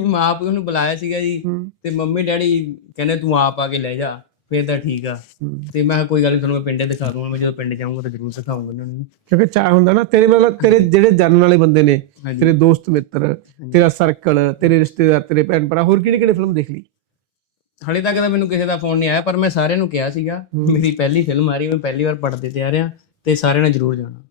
ਮਾਂ ਪਿਓ ਨੂੰ ਬੁਲਾਇਆ ਸੀਗਾ ਜੀ ਤੇ ਮੰਮੀ ਡੈਡੀ ਕਹਿੰਦੇ ਤੂੰ ਆਪ ਆ ਕੇ ਲੈ ਜਾ। ਫੇਰ ਤਾਂ ਠੀਕ ਆ। ਤੇ ਮੈਂ ਕਿਹਾ ਕੋਈ ਗੱਲ ਤੁਹਾਨੂੰ ਮੈਂ ਪਿੰਡੇ ਦਿਖਾ ਦੂੰਗਾ। ਮੈਂ ਜਦੋਂ ਪਿੰਡ ਜਾਊਂਗਾ ਤਾਂ ਜ਼ਰੂਰ ਦਿਖਾਊਂਗਾ ਉਹਨਾਂ ਨੂੰ। ਕਿਉਂਕਿ ਚਾਹ ਹੁੰਦਾ ਨਾ ਤੇਰੇ ਮਤਲਬ ਤੇਰੇ ਜਿਹੜੇ ਜਾਣਨ ਵਾਲੇ ਬੰਦੇ ਨੇ ਹਾਂਜੀ। ਤੇਰੇ ਦੋਸਤ ਮਿੱਤਰ ਤੇਰਾ ਸਰਕਲ ਤੇਰੇ ਰਿਸ਼ਤੇਦਾਰ ਤੇਰੇ ਭੈਣ ਭਰਾ ਹੋਰ ਕਿਹੜੀ ਕਿਹੜੀ ਫਿਲਮ ਦੇਖ ਲਈ? ਹਲੇ ਤੱਕ ਤਾਂ ਮੈਨੂੰ ਕਿਸੇ ਦਾ ਫੋਨ ਨਹੀਂ ਆਇਆ ਪਰ ਮੈਂ ਸਾਰਿਆਂ ਨੂੰ ਕਿਹਾ ਸੀਗਾ ਮੇਰੀ ਪਹਿਲੀ ਫਿਲਮ ਆ ਰਹੀ ਮੈਂ ਪਹਿਲੀ ਵਾਰ ਪੜਦੇ ਤੇ ਆ ਰਿਹਾ ਤੇ ਸਾਰਿਆਂ ਨੇ ਜ਼ਰੂਰ ਜਾਣਾ।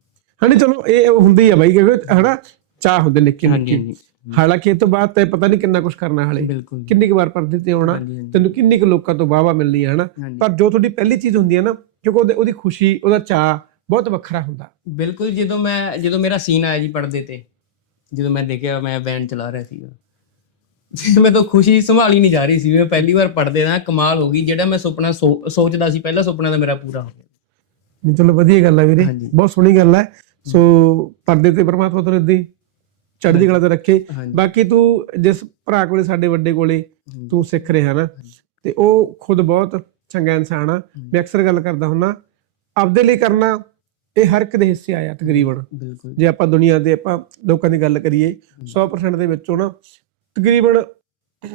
ਹਾਂਜੀ ਚਲੋ ਇਹ ਹੁੰਦੀ ਆ ਬਾਈ ਕਿਉਂਕਿ ਹਨਾ ਚਾਹ ਹੁੰਦੇ ਨਿੱਕੇ ਹਾਂਜੀ ਹਾਂਜੀ। ਹਾਲਾਂਕਿ ਇਹ ਤੋਂ ਬਾਅਦ ਤੇ ਪਤਾ ਨਹੀਂ ਕਿੰਨਾ ਕੁਝ ਕਰਨਾ ਹਾਲੇ। ਕਿੰਨੀ ਕੁ ਵਾਰ ਪਰਦੇ ਤੇ ਆਉਣਾ ਤੈਨੂੰ ਕਿੰਨੀ ਕੁ ਲੋਕਾਂ ਤੋਂ ਵਾਹਵਾ ਮਿਲਣੀ ਹੈ ਹਨਾ? ਪਰ ਜੋ ਤੁਹਾਡੀ ਪਹਿਲੀ ਚੀਜ਼ ਹੁੰਦੀ ਹੈ ਨਾ ਕਿਉਂਕਿ ਉਹਦੇ- ਉਹਦੀ ਖੁਸ਼ੀ ਉਹਦਾ ਚਾਹ ਬਹੁਤ ਵੱਖਰਾ ਹੁੰਦਾ। ਬਿਲਕੁਲ ਜਦੋਂ ਮੈਂ ਜਦੋਂ ਮੇਰਾ ਸੀਨ ਆਇਆ ਜੀ ਪੜਦੇ ਤੇ ਜਦੋਂ ਮੈਂ ਦੇਖਿਆ ਮੈਂ ਵੈਨ ਚਲਾ ਰਿਹਾ ਸੀਗਾ ਮੈਂ ਤਾਂ ਖੁਸ਼ੀ ਸੰਭਾਲੀ ਨਹੀਂ ਜਾ ਰਹੀ ਸੀ। ਮੈਂ ਪਹਿਲੀ ਵਾਰ ਪੜਦੇ ਦਾ ਕਮਾਲ ਹੋ ਗਈ ਜਿਹੜਾ ਮੈਂ ਸੁਪਨਾ ਸੋ- ਸੋਚਦਾ ਸੀ ਪਹਿਲਾ ਸੁਪਨਾ ਤਾਂ ਮੇਰਾ ਪੂਰਾ ਹੋ ਗਿਆ। ਨਹੀਂ ਚਲੋ ਵਧੀਆ ਗੱਲ ਹੈ ਵੀਰੇ। ਬਹੁਤ ਸੋਹਣੀ ਗੱਲ ਹੈ ਸੋ ਪਰਦੇ ਤੇ ਪਰਮਾਤਮਾ ਤੁਹਾਨੂੰ ਹੀ ਚੜ੍ਹਦੀ ਕਲਾ ਤੇ ਰੱਖੇ। ਬਾਕੀ ਤੂੰ ਜਿਸ ਭਰਾ ਕੋਲੇ ਸਾਡੇ ਵੱਡੇ ਕੋਲੇ ਤੂੰ ਸਿੱਖ ਰਿਹਾ ਨਾ ਤੇ ਉਹ ਖੁਦ ਬਹੁਤ ਚੰਗਾ ਇਨਸਾਨ ਆ। ਮੈਂ ਅਕਸਰ ਗੱਲ ਕਰਦਾ ਹੁੰਨਾ ਆਪਦੇ ਲਈ ਕਰਨਾ ਇਹ ਹਰ ਇੱਕ ਦੇ ਹਿੱਸੇ ਆਇਆ ਤਕਰੀਬਨ। ਬਿਲਕੁਲ। ਜੇ ਆਪਾਂ ਦੁਨੀਆ ਦੇ ਆਪਾਂ ਲੋਕਾਂ ਦੀ ਗੱਲ ਕਰੀਏ 100% ਦੇ ਵਿੱਚੋਂ ਨਾ ਤਕਰੀਬਨ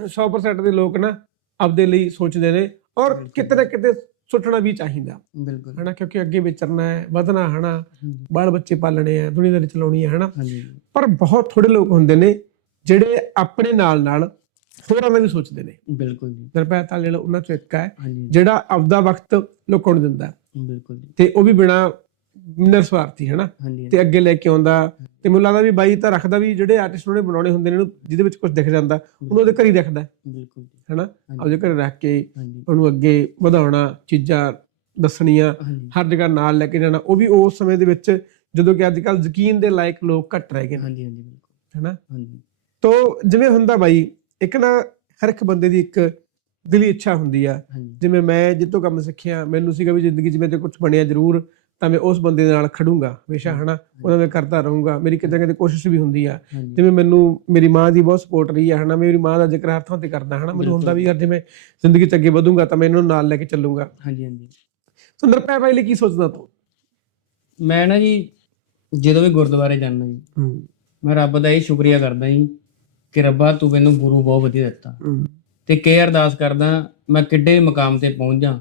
100% ਦੇ ਲੋਕ ਨਾ ਆਪਦੇ ਲਈ ਸੋਚਦੇ ਨੇ ਔਰ ਕਿਤੇ ਨਾ ਕਿਤੇ ਸੋਚਣਾ ਵੀ ਚਾਹੀਦਾ। ਬਿਲਕੁਲ। ਹਨਾ ਕਿਉਂਕਿ ਅੱਗੇ ਵਿਚਰਨਾ ਹੈ ਵਧਣਾ ਹਨਾ ਬਾਲ ਬੱਚੇ ਪਾਲਣੇ ਆ ਦੁਨੀਆਦਾਰੀ ਚਲਾਉਣੀ ਹੈ ਹਨਾ। ਪਰ ਬਹੁਤ ਥੋੜੇ ਲੋਕ ਹੁੰਦੇ ਨੇ ਜਿਹੜੇ ਆਪਣੇ ਨਾਲ ਨਾਲ ਹੋਰਾਂ ਦਾ ਵੀ ਸੋਚਦੇ ਨੇ। ਬਿਲਕੁਲ ਜੀ। ਨਿਰਭੈ ਤਾਲੇ ਵਾਲਾ ਉਹਨਾਂ ਚੋਂ ਇੱਕ ਹੈ ਜਿਹੜਾ ਆਪਦਾ ਵਕਤ ਲੋਕਾਂ ਨੂੰ ਦਿੰਦਾ। ਬਿਲਕੁਲ ਜੀ। ਤੇ ਉਹ ਵੀ ਬਿਨਾ ਨਿਰਸਵਾਰਥੀ ਹੈ ਨਾ ਹਾਂਜੀ ਤੇ ਅੱਗੇ ਲੈ ਕੇ ਆਉਂਦਾ। ਤੇ ਮੈਨੂੰ ਲੱਗਦਾ ਵੀ ਬਾਈ ਤਾਂ ਰੱਖਦਾ ਵੀ ਜਿਹੜੇ ਆਰਟਿਸਟ ਉਹਨੇ ਬਣਾਉਣੇ ਹੁੰਦੇ ਨੇ ਇਹਨੂੰ ਜਿਹਦੇ ਵਿੱਚ ਕੁਝ ਦਿਖ ਜਾਂਦਾ ਉਹਨੂੰ ਉਹਦੇ ਘਰ ਹੀ ਰੱਖਦਾ ਬਿਲਕੁਲ ਹੈਨਾ? ਆਪਦੇ ਘਰ ਰੱਖ ਕੇ ਉਹਨੂੰ ਅੱਗੇ ਵਧਾਉਣਾ ਚੀਜ਼ਾਂ ਦੱਸਣੀਆਂ ਹਰ ਜਗ੍ਹਾ ਨਾਲ ਲੈ ਕੇ ਜਾਣਾ ਉਹ ਵੀ ਉਸ ਸਮੇਂ ਦੇ ਵਿੱਚ ਜਦੋਂ ਕਿ ਅੱਜ ਕੱਲ ਯਕੀਨ ਦੇ ਲਾਇਕ ਲੋਕ ਘੱਟ ਰਹਿ ਗਏ ਨੇ। ਹਾਂਜੀ ਹਾਂਜੀ ਬਿਲਕੁਲ। ਹੈਨਾ? ਹਾਂਜੀ। ਤੋ ਜਿਵੇਂ ਹੁੰਦਾ ਬਾਈ ਇੱਕ ਨਾ ਹਰ ਇੱਕ ਬੰਦੇ ਦੀ ਇੱਕ ਦਿਲੀ ਇੱਛਾ ਹੁੰਦੀ ਆ। ਜਿਵੇਂ ਮੈਂ ਜਿੱਤੋਂ ਕੰਮ ਸਿੱਖਿਆ ਮੈਨੂੰ ਸੀਗਾ ਵੀ ਜ਼ਿੰਦਗੀ 'ਚ ਮੈਂ ਤੇ ਕੁਝ ਬਣਿਆ ਜ਼ਰੂਰ। ਤਾਂ ਮੈਂ ਉਸ ਬੰਦੇ ਦੇ ਨਾਲ ਖੜੂੰਗਾ ਹਮੇਸ਼ਾ ਹਨਾ? ਉਹਦਾ ਮੈਂ ਕਰਦਾ ਰਹੂੰਗਾ। ਮੇਰੀ ਕਿਤੇ ਕਿਤੇ ਕੋਸ਼ਿਸ਼ ਵੀ ਹੁੰਦੀ ਆ। ਜਿਵੇਂ ਮੈਨੂੰ ਮੇਰੀ ਮਾਂ ਦੀ ਬਹੁਤ ਸਪੋਰਟ ਰਹੀ ਆ ਹਨਾ? ਮੇਰੀ ਮਾਂ ਦਾ ਜ਼ਿਕਰ ਹਰ ਥਾਂ ਤੇ ਕਰਦਾ ਹਨਾ? ਮੈਨੂੰ ਹੁੰਦਾ ਵੀ ਯਾਰ ਜੇ ਮੈਂ ਜ਼ਿੰਦਗੀ 'ਚ ਅੱਗੇ ਵਧੂੰਗਾ ਤਾਂ ਮੈਂ ਇਹਨਾਂ ਨਾਲ ਲੈ ਕੇ ਚੱਲੂੰਗਾ। ਹਾਂਜੀ ਹਾਂਜੀ। ਸੁੰਦਰ ਪੈ ਬਾਈ ਲਈ ਕੀ ਸੋਚਦਾ ਤੂੰ? ਮੈਂ ਨਾ ਜੀ ਜਦੋਂ ਵੀ ਗੁਰਦੁਆਰੇ ਜਾਂਦਾ ਜੀ ਮੈਂ ਰੱਬ ਦਾ ਇਹ ਸ਼ੁਕਰੀਆ ਕਰਦਾ ਜੀ ਕਿ ਰੱਬਾ ਤੂੰ ਮੈਨੂੰ ਗੁਰੂ ਬਹੁਤ ਵਧੀਆ ਦਿੱਤਾ। ਤੇ ਕੇ ਅਰਦਾਸ ਕਰਦਾ ਮੈਂ ਕਿੱਡੇ ਮਕਾਮ ਤੇ ਪਹੁੰਚ ਜਾ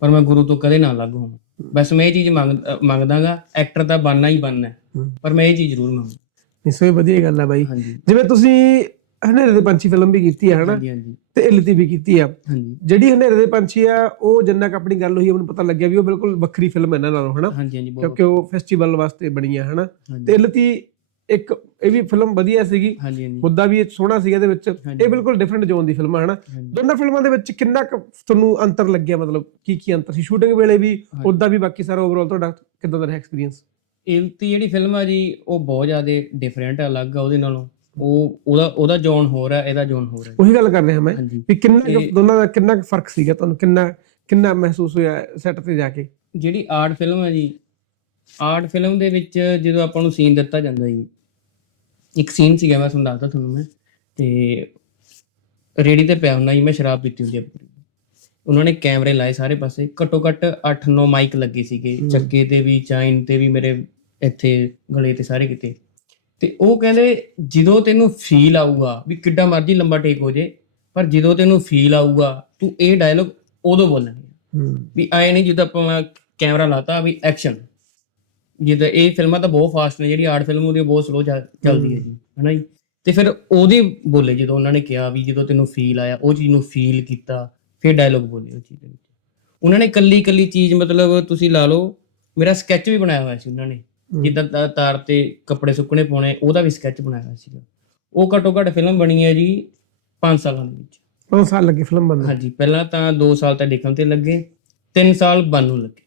ਪਰ ਮੈਂ ਗੁਰੂ ਤੋਂ ਕਦੇ ਨਾ ਅਲੱਗ ਹੋਵਾਂ। ਬਸ ਮੈਂ ਇਹ ਚੀਜ਼ ਮੰਗ ਮੰਗਦਾਗਾ ਐਕਟਰ ਤਾਂ ਬਣਨਾ ਹੀ ਬਣਨਾ ਹੈ, ਹੂੰ। ਪਰ ਮੈਂ ਇਹ ਚੀਜ਼ ਜ਼ਰੂਰ ਮੰਗਦਾ। ਇਸ ਵੇ ਵਧੀਆ ਗੱਲ ਆ ਬਾਈ। ਹਾਂਜੀ। ਜਿਵੇਂ ਤੁਸੀਂ ਹਨੇਰੇ ਦੇ ਪੰਛੀ ਫਿਲਮ ਵੀ ਕੀਤੀ ਆ ਹਨਾ? ਹਾਂਜੀ ਹਾਂਜੀ। ਤੇ ਇਲਤੀ ਵੀ ਕੀਤੀ ਆ। ਹਾਂਜੀ। ਜਿਹੜੀ ਹਨੇਰੇ ਦੇ ਪੰਛੀ ਆ ਉਹ ਜਿੰਨਾ ਕ ਆਪਣੀ ਗੱਲ ਹੋਈ ਆ, ਮੈਨੂੰ ਪਤਾ ਲੱਗਿਆ ਵੀ ਉਹ ਬਿਲਕੁਲ ਵੱਖਰੀ ਫਿਲਮ ਹੈ ਇਹਨਾਂ ਨਾਲੋਂ ਹਨਾ? ਹਾਂਜੀ ਹਾਂਜੀ ਬਹੁਤ। ਕਿਉਂਕਿ ਉਹ ਫੈਸਟੀਵਲ ਵਾਸਤੇ ਬਣੀ ਆ ਹਨਾ? ਹਾਂਜੀ। ਤੇ ਇਲਤੀ ਇੱਕ ਇਹ ਵੀ ਫਿਲਮ ਵਧੀਆ ਸੀਗੀ। ਹਾਂਜੀ ਹਾਂਜੀ। ਮੁੱਦਾ ਵੀ ਇਹ ਸੋਹਣਾ ਸੀਗਾ ਇਹਦੇ ਵਿੱਚ। ਇਹ ਬਿਲਕੁਲ ਡਿਫਰੈਂਟ ਜ਼ੋਨ ਦੀ ਫਿਲਮ ਹੈ ਹਨਾ। ਦੋਨਾਂ ਫਿਲਮਾਂ ਦੇ ਵਿੱਚ ਕਿੰਨਾ ਕੁ ਤੁਹਾਨੂੰ ਅੰਤਰ ਲੱਗਿਆ? ਮਤਲਬ ਕੀ ਕੀ ਅੰਤਰ ਸੀ? ਸ਼ੂਟਿੰਗ ਵੇਲੇ ਵੀ ਉਦਾਂ ਵੀ ਬਾਕੀ ਸਾਰਾ ਓਵਰਆਲ ਤੁਹਾਡਾ ਕਿਦਾਂ ਦਾ ਰਿਹਾ ਐਕਸਪੀਰੀਅੰਸ ਇਲਤੀ ਜਿਹੜੀ ਫਿਲਮ ਆ ਜੀ ਉਹ ਬਹੁਤ ਜ਼ਿਆਦਾ ਡਿਫਰੈਂਟ ਅਲੱਗ ਆ ਉਹਦੇ ਨਾਲੋਂ। ਉਹ ਉਹਦਾ ਉਹਦਾ ਜੋਨ ਹੋਰ ਆ ਇਹਦਾ ਜੋਨ ਹੋਰ ਆ ਉਹੀ ਗੱਲ ਕਰ ਰਿਹਾ ਮੈਂ ਵੀ ਕਿੰਨਾ ਦੋਨਾਂ ਦਾ ਕਿੰਨਾ ਕੁ ਫ਼ਰਕ ਸੀਗਾ ਤੁਹਾਨੂੰ? ਕਿੰਨਾ ਕਿੰਨਾ ਮਹਿਸੂਸ ਹੋਇਆ ਸੈੱਟ ਤੇ ਜਾ ਕੇ? ਜਿਹੜੀ ਆਰਟ ਫਿਲਮ ਹੈ ਜੀ ਆਰਟ ਫਿਲਮ ਦੇ ਵਿੱਚ ਜਦੋਂ ਆਪਾਂ ਨੂੰ ਸੀਨ ਦਿੱਤਾ ਜਾਂਦਾ ਜੀ ਇੱਕ ਸੀਨ ਸੀਗਾ ਮੈਂ ਤੁਹਾਨੂੰ ਦੱਸਦਾ ਤੁਹਾਨੂੰ ਮੈਂ ਤੇ ਰੇੜੀ ਤੇ ਪਿਆ ਹੁੰਦਾ ਜੀ ਮੈਂ ਸ਼ਰਾਬ ਪੀਤੀ ਹੁੰਦੀ ਪੂਰੀ। ਉਹਨਾਂ ਨੇ ਕੈਮਰੇ ਲਾਏ ਸਾਰੇ ਪਾਸੇ ਘੱਟੋ ਘੱਟ 8-9 ਮਾਈਕ ਲੱਗੇ ਸੀਗੇ। ਚੱਕੇ ਤੇ ਵੀ ਚਾਈਨ ਤੇ ਵੀ ਮੇਰੇ ਇੱਥੇ ਗਲੇ ਤੇ ਸਾਰੇ ਕਿਤੇ। ਤੇ ਉਹ ਕਹਿੰਦੇ ਜਦੋਂ ਤੈਨੂੰ ਫੀਲ ਆਊਗਾ ਵੀ ਕਿੱਡਾ ਮਰਜ਼ੀ ਲੰਬਾ ਟੇਕ ਹੋ ਜੇ ਪਰ ਜਦੋਂ ਤੈਨੂੰ ਫੀਲ ਆਊਗਾ ਤੂੰ ਇਹ ਡਾਇਲੋਗ ਉਦੋਂ ਬੋਲਣਾ ਵੀ ਆਏ ਨਹੀਂ ਜਿੱਦਾਂ ਆਪਾਂ ਕੈਮਰਾ ਲਾਤਾ ਵੀ ਐਕਸ਼ਨ ਜਿੱਦਾਂ ਇਹ ਫਿਲਮਾਂ ਤਾਂ ਬਹੁਤ ਫਾਸਟ ਨੇ ਜਿਹੜੀ ਆਰਟ ਫਿਲਮ ਉਹਦੀ ਬਹੁਤ ਸਲੋ ਚੱਲਦੀ ਹੈ ਜੀ ਹਨਾ ਜੀ? ਤੇ ਫਿਰ ਉਹਦੇ ਬੋਲੇ ਜਦੋਂ ਉਹਨਾਂ ਨੇ ਕਿਹਾ ਵੀ ਜਦੋਂ ਤੈਨੂੰ ਫੀਲ ਆਇਆ ਉਹ ਚੀਜ਼ ਨੂੰ ਫੀਲ ਕੀਤਾ ਫਿਰ ਡਾਇਲੋਗ ਬੋਲੇ ਉਹ ਚੀਜ਼ ਦੇ ਵਿੱਚ। ਉਹਨਾਂ ਨੇ ਕੱਲੀ ਕੱਲੀ ਚੀਜ਼ ਮਤਲਬ ਤੁਸੀਂ ਲਾ ਲਓ ਮੇਰਾ ਸਕੈਚ ਵੀ ਬਣਾਇਆ ਹੋਇਆ ਸੀ ਉਹਨਾਂ ਨੇ। ਜਿੱਦਾਂ ਤਾਰ ਤੇ ਕੱਪੜੇ ਸੁੱਕਣੇ ਪਾਉਣੇ ਉਹਦਾ ਵੀ ਸਕੈਚ ਬਣਾਇਆ ਹੋਇਆ ਸੀਗਾ। ਉਹ ਘੱਟੋ ਘੱਟ ਫਿਲਮ ਬਣੀ ਹੈ ਜੀ 5 ਸਾਲਾਂ ਦੇ ਵਿੱਚ। ਪੰਜ ਸਾਲ ਲੱਗੇ ਫਿਲਮ ਬਣਨ। ਹਾਂਜੀ ਪਹਿਲਾਂ ਤਾਂ 2 ਸਾਲ ਤਾਂ ਲਿਖਣ ਤੇ ਲੱਗੇ 3 ਸਾਲ ਬਣਨ ਨੂੰ ਲੱਗੇ।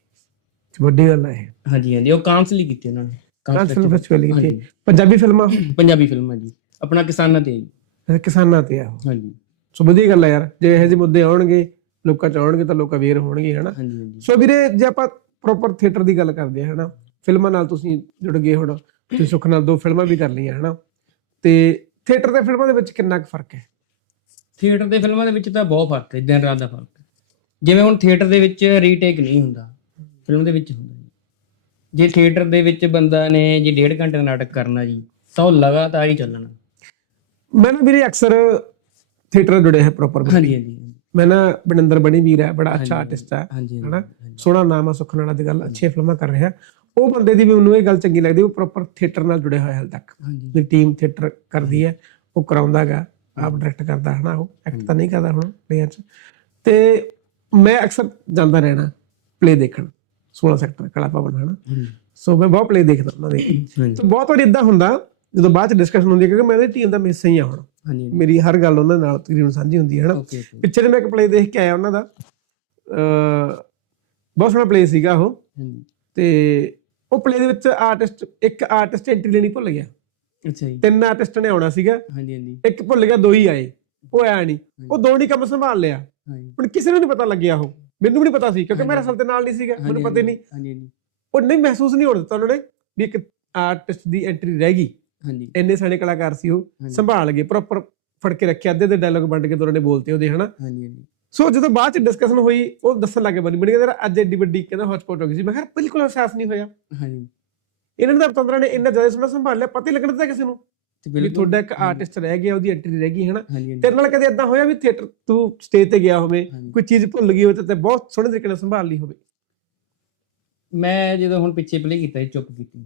ਵੱਡੀ ਗੱਲ ਹੈ ਹਾਂਜੀ ਹਾਂਜੀ ਉਹ ਕਾਂਸਲੀ ਕੀਤੀ ਉਹਨਾਂ ਨੇ। ਫਿਲਮ ਫੈਸਟੀਵਲ ਕੀਤੀ। ਪੰਜਾਬੀ ਫਿਲਮਾਂ? ਪੰਜਾਬੀ ਫਿਲਮ ਹੈ ਜੀ। ਆਪਣਾ ਕਿਸਾਨਾਂ ਤੇ ਹੈ ਕਿਸਾਨਾਂ ਤੇ ਆ। ਹਾਂਜੀ। ਸੋ ਵਧੀਆ ਗੱਲ ਹੈ ਯਾਰ। ਜੇ ਇਹੋ ਜਿਹੇ ਮੁੱਦੇ ਆਉਣਗੇ ਲੋਕਾਂ ਚ ਆਉਣਗੇ ਤਾਂ ਲੋਕ ਅਵੇਅਰ ਹੋਣਗੇ ਹਨਾ? ਸੋ ਵੀਰੇ ਜੇ ਆਪਾਂ ਪ੍ਰੋਪਰ ਥੀਏਟਰ ਦੀ ਗੱਲ ਕਰਦੇ ਹਾਂ ਹਨਾ? ਫਿਲਮਾਂ ਨਾਲ ਤੁਸੀਂ ਜੁੜ ਗਏ ਹੁਣ। ਤੁਸੀਂ ਸੁੱਖ ਨਾਲ ਦੋ ਫਿਲਮਾਂ ਵੀ ਕਰ ਲਈਆਂ ਹਨਾ? ਤੇ ਥੀਏਟਰ ਤੇ ਫਿਲਮਾਂ ਦੇ ਵਿੱਚ ਕਿੰਨਾ ਕੁ ਫ਼ਰਕ ਹੈ? ਥੀਏਟਰ ਦੇ ਫਿਲਮਾਂ ਦੇ ਵਿੱਚ ਤਾਂ ਬਹੁਤ ਫ਼ਰਕ ਹੈ ਦਿਨ ਰਾਤ ਦਾ ਫ਼ਰਕ ਹੈ। ਜਿਵੇਂ ਹੁਣ ਥੀਏਟਰ ਦੇ ਵਿੱਚ ਰੀਟੇਕ ਨਹੀਂ ਹੁੰਦਾ। ਫਿਲਮ ਦੇ ਵਿੱਚ ਹੁੰਦਾ ਜੀ। ਜੇ ਥੀਏਟਰ ਦੇ ਵਿੱਚ ਬੰਦਾ ਨੇ ਜੇ ਡੇਢ ਘੰਟੇ ਦਾ ਨਾਟਕ ਕਰਨਾ ਜੀ ਤਾਂ ਉਹ ਲਗਾਤਾਰ ਹੀ ਚੱਲਣਾ। ਮੈਂ ਨਾ ਵੀਰੇ ਅਕਸਰ ਥੀਏਟਰ ਨਾਲ ਜੁੜਿਆ ਹੈ ਪ੍ਰੋਪਰ ਹਾਂਜੀ ਹਾਂਜੀ ਮੈਂ ਨਾ ਬਨਿੰਦਰ ਬਣੀ ਵੀਰ ਹੈ ਬੜਾ ਅੱਛਾ ਆਰਟਿਸਟ ਹੈ ਹਨਾ? ਸੋਹਣਾ ਨਾਮ ਆ ਸੁੱਖ ਨਾਲ ਅੱਜ ਕੱਲ ਅੱਛੀਆਂ ਫਿਲਮਾਂ ਕਰ ਰਿਹਾ। ਉਹ ਬੰਦੇ ਦੀ ਵੀ ਮੈਨੂੰ ਇਹ ਗੱਲ ਚੰਗੀ ਲੱਗਦੀ ਉਹ ਪ੍ਰੋਪਰ ਥੀਏਟਰ ਨਾਲ ਜੁੜਿਆ ਹੋਇਆ ਹਾਲ ਤੱਕ। ਦੀ ਟੀਮ ਥੀਏਟਰ ਕਰਦੀ ਹੈ ਉਹ ਕਰਾਉਂਦਾ ਹੈਗਾ ਆਪ ਡਾਇਰੈਕਟ ਕਰਦਾ ਹਨਾ ਉਹ? ਐਕਟ ਤਾਂ ਨਹੀਂ ਕਰਦਾ ਹੁਣ ਪਲੇਅਰ ਚ ਤੇ ਮੈਂ ਅਕਸਰ ਜਾਂਦਾ ਰਹਿਣਾ ਪਲੇ ਦੇਖਣ। 16 ਸੈਕਟਰ ਕਲਾ ਭਵਨ ਹਨਾ? ਸੋ ਮੈਂ ਬਹੁਤ ਪਲੇ ਦੇਖਦਾ ਉਹਨਾਂ ਦੇ ਤੇ ਬਹੁਤ ਵਾਰ ਇਦਾਂ ਹੁੰਦਾ ਜਦੋਂ ਬਾਅਦ ਚ ਡਿਸਕਸ਼ਨ ਹੁੰਦੀ ਹੈ ਕਿਉਂਕਿ ਮੈਂ ਉਹਦੀ ਟੀਮ ਦਾ ਮਿਸ ਹੀ ਆ ਹੁਣ। ਹਾਂਜੀ। ਮੇਰੀ ਹਰ ਗੱਲ ਉਹਨਾਂ ਨਾਲ ਤਕਰੀਬਨ ਸਾਂਝੀ ਹੁੰਦੀ ਹੈ ਹਨਾ? ਪਿੱਛੇ ਜੇ ਮੈਂ ਇੱਕ ਪਲੇ ਦੇਖ ਕੇ ਆਇਆ ਉਹਨਾਂ ਦਾ। ਅ ਬਹੁਤ ਸੋਹਣਾ ਪਲੇ ਸੀਗਾ ਉਹ। ਹਾਂਜੀ। ਤੇ ਉਹ ਪਲੇ ਦੇ ਵਿੱਚ ਆਰਟਿਸਟ ਇੱਕ ਆਰਟਿਸਟ ਐਂਟਰੀ ਲੈਣੀ ਭੁੱਲ ਗਿਆ। ਅੱਛਾ ਜੀ। ਤਿੰਨ ਆਰਟਿਸਟ ਨੇ ਆਉਣਾ ਸੀਗਾ। ਹਾਂਜੀ ਹਾਂਜੀ। ਇੱਕ ਭੁੱਲ ਗਿਆ ਦੋ ਹੀ ਆਏ। ਉਹ ਆਇਆ ਨਹੀਂ ਉਹ ਦੋ ਨਹੀਂ ਕੰਮ ਸੰਭਾਲ ਲਿਆ। ਹਾਂਜੀ। ਹੁਣ ਕਿਸੇ ਨੂੰ ਨਹੀਂ ਪਤਾ ਲੱਗਿਆ ਉਹ। ਮੈਨੂੰ ਵੀ ਨਹੀਂ ਪਤਾ ਸੀ ਕਿਉਂਕਿ ਹਾਂਜੀ। ਮੇਰਾ ਅਸਲ ਤੇ ਨਾਲ ਨਹੀਂ ਸੀਗਾ ਮੈਨੂੰ ਪਤਾ ਹੀ ਨਹੀਂ ਹਾਂਜੀ ਹਾਂਜੀ। ਉਹ ਨਹੀਂ ਮਹਿਸੂਸ ਨਹੀਂ ਹੋਣ ਦਿੱਤਾ ਉਹਨਾਂ ਨੇ ਵੀ ਇੱਕ ਆਰਟਿਸਟ ਦੀ ਐਂਟਰੀ ਰਹਿ ਗਈ। ਹਾਂਜੀ। ਇੰਨੇ ਸਾਰੇ ਕਲਾਕਾਰ ਸੀ ਉਹ। ਸੰਭਾਲ ਗਏ ਪ੍ਰੋਪਰ ਫੜ ਕੇ ਰੱਖਿਆ ਅੱਧੇ ਦੇ ਡਾਇਲੌਗ ਵੰਡ ਕੇ ਦੋਨਾਂ ਨੇ ਬੋਲਤੇ ਉਹਦੇ ਹਨਾ। ਹਾਂਜੀ ਹਾਂਜੀ। ਸੋ ਜਦੋਂ ਬਾਅਦ ਚ ਡਿਸਕਸ਼ਨ ਹੋਈ ਉਹ ਦੱਸਣ ਲੱਗੇ ਬਣੀ ਬਣੀ ਕਹਿੰਦਾ ਅੱਜ ਐਡੀ ਵੱਡੀ ਕਹਿੰਦਾ ਹੌਟਸਪੌਟ ਹੋ ਗਈ ਸੀ। ਮੈਂ ਕਿਹਾ ਬਿਲਕੁਲ ਅਹਿਸਾਸ ਨਹੀਂ ਹੋਇਆ। ਹਾਂਜੀ। ਇਹਨਾਂ ਨੇ ਤਾਂ ਪਤੰਦਰਾਂ ਨੇ ਇੰਨਾ ਜ਼ਿਆਦਾ ਸੋਹਣਾ ਸੰਭਾਲ ਲਿਆ ਪਤਾ ਹੀ ਲੱਗਣ ਦਿੱਤਾ ਕਿਸੇ ਨੂੰ। ਵੀ ਤੁਹਾਡਾ ਇੱਕ ਆਰਟਿਸਟ ਰਹਿ ਗਿਆ ਉਹਦੀ ਐਂਟਰੀ ਰਹਿ ਗਈ ਹਨਾ? ਤੇਰੇ ਨਾਲ ਕਦੇ ਇਦਾਂ ਹੋਇਆ ਵੀ ਥੀਏਟਰ ਤੂੰ ਸਟੇਜ ਤੇ ਗਿਆ ਹੋਵੇ। ਕੋਈ ਚੀਜ਼ ਭੁੱਲ ਗਈ ਹੋਵੇ ਤੇ ਬਹੁਤ ਸੋਹਣੇ ਤਰੀਕੇ ਨਾਲ ਸੰਭਾਲ ਲਈ ਹੋਵੇ? ਮੈਂ ਜਦੋਂ ਹੁਣ ਪਿੱਛੇ ਪਲੇ ਕੀਤਾ ਸੀ ਚੁੱਪ ਕੀਤੀ।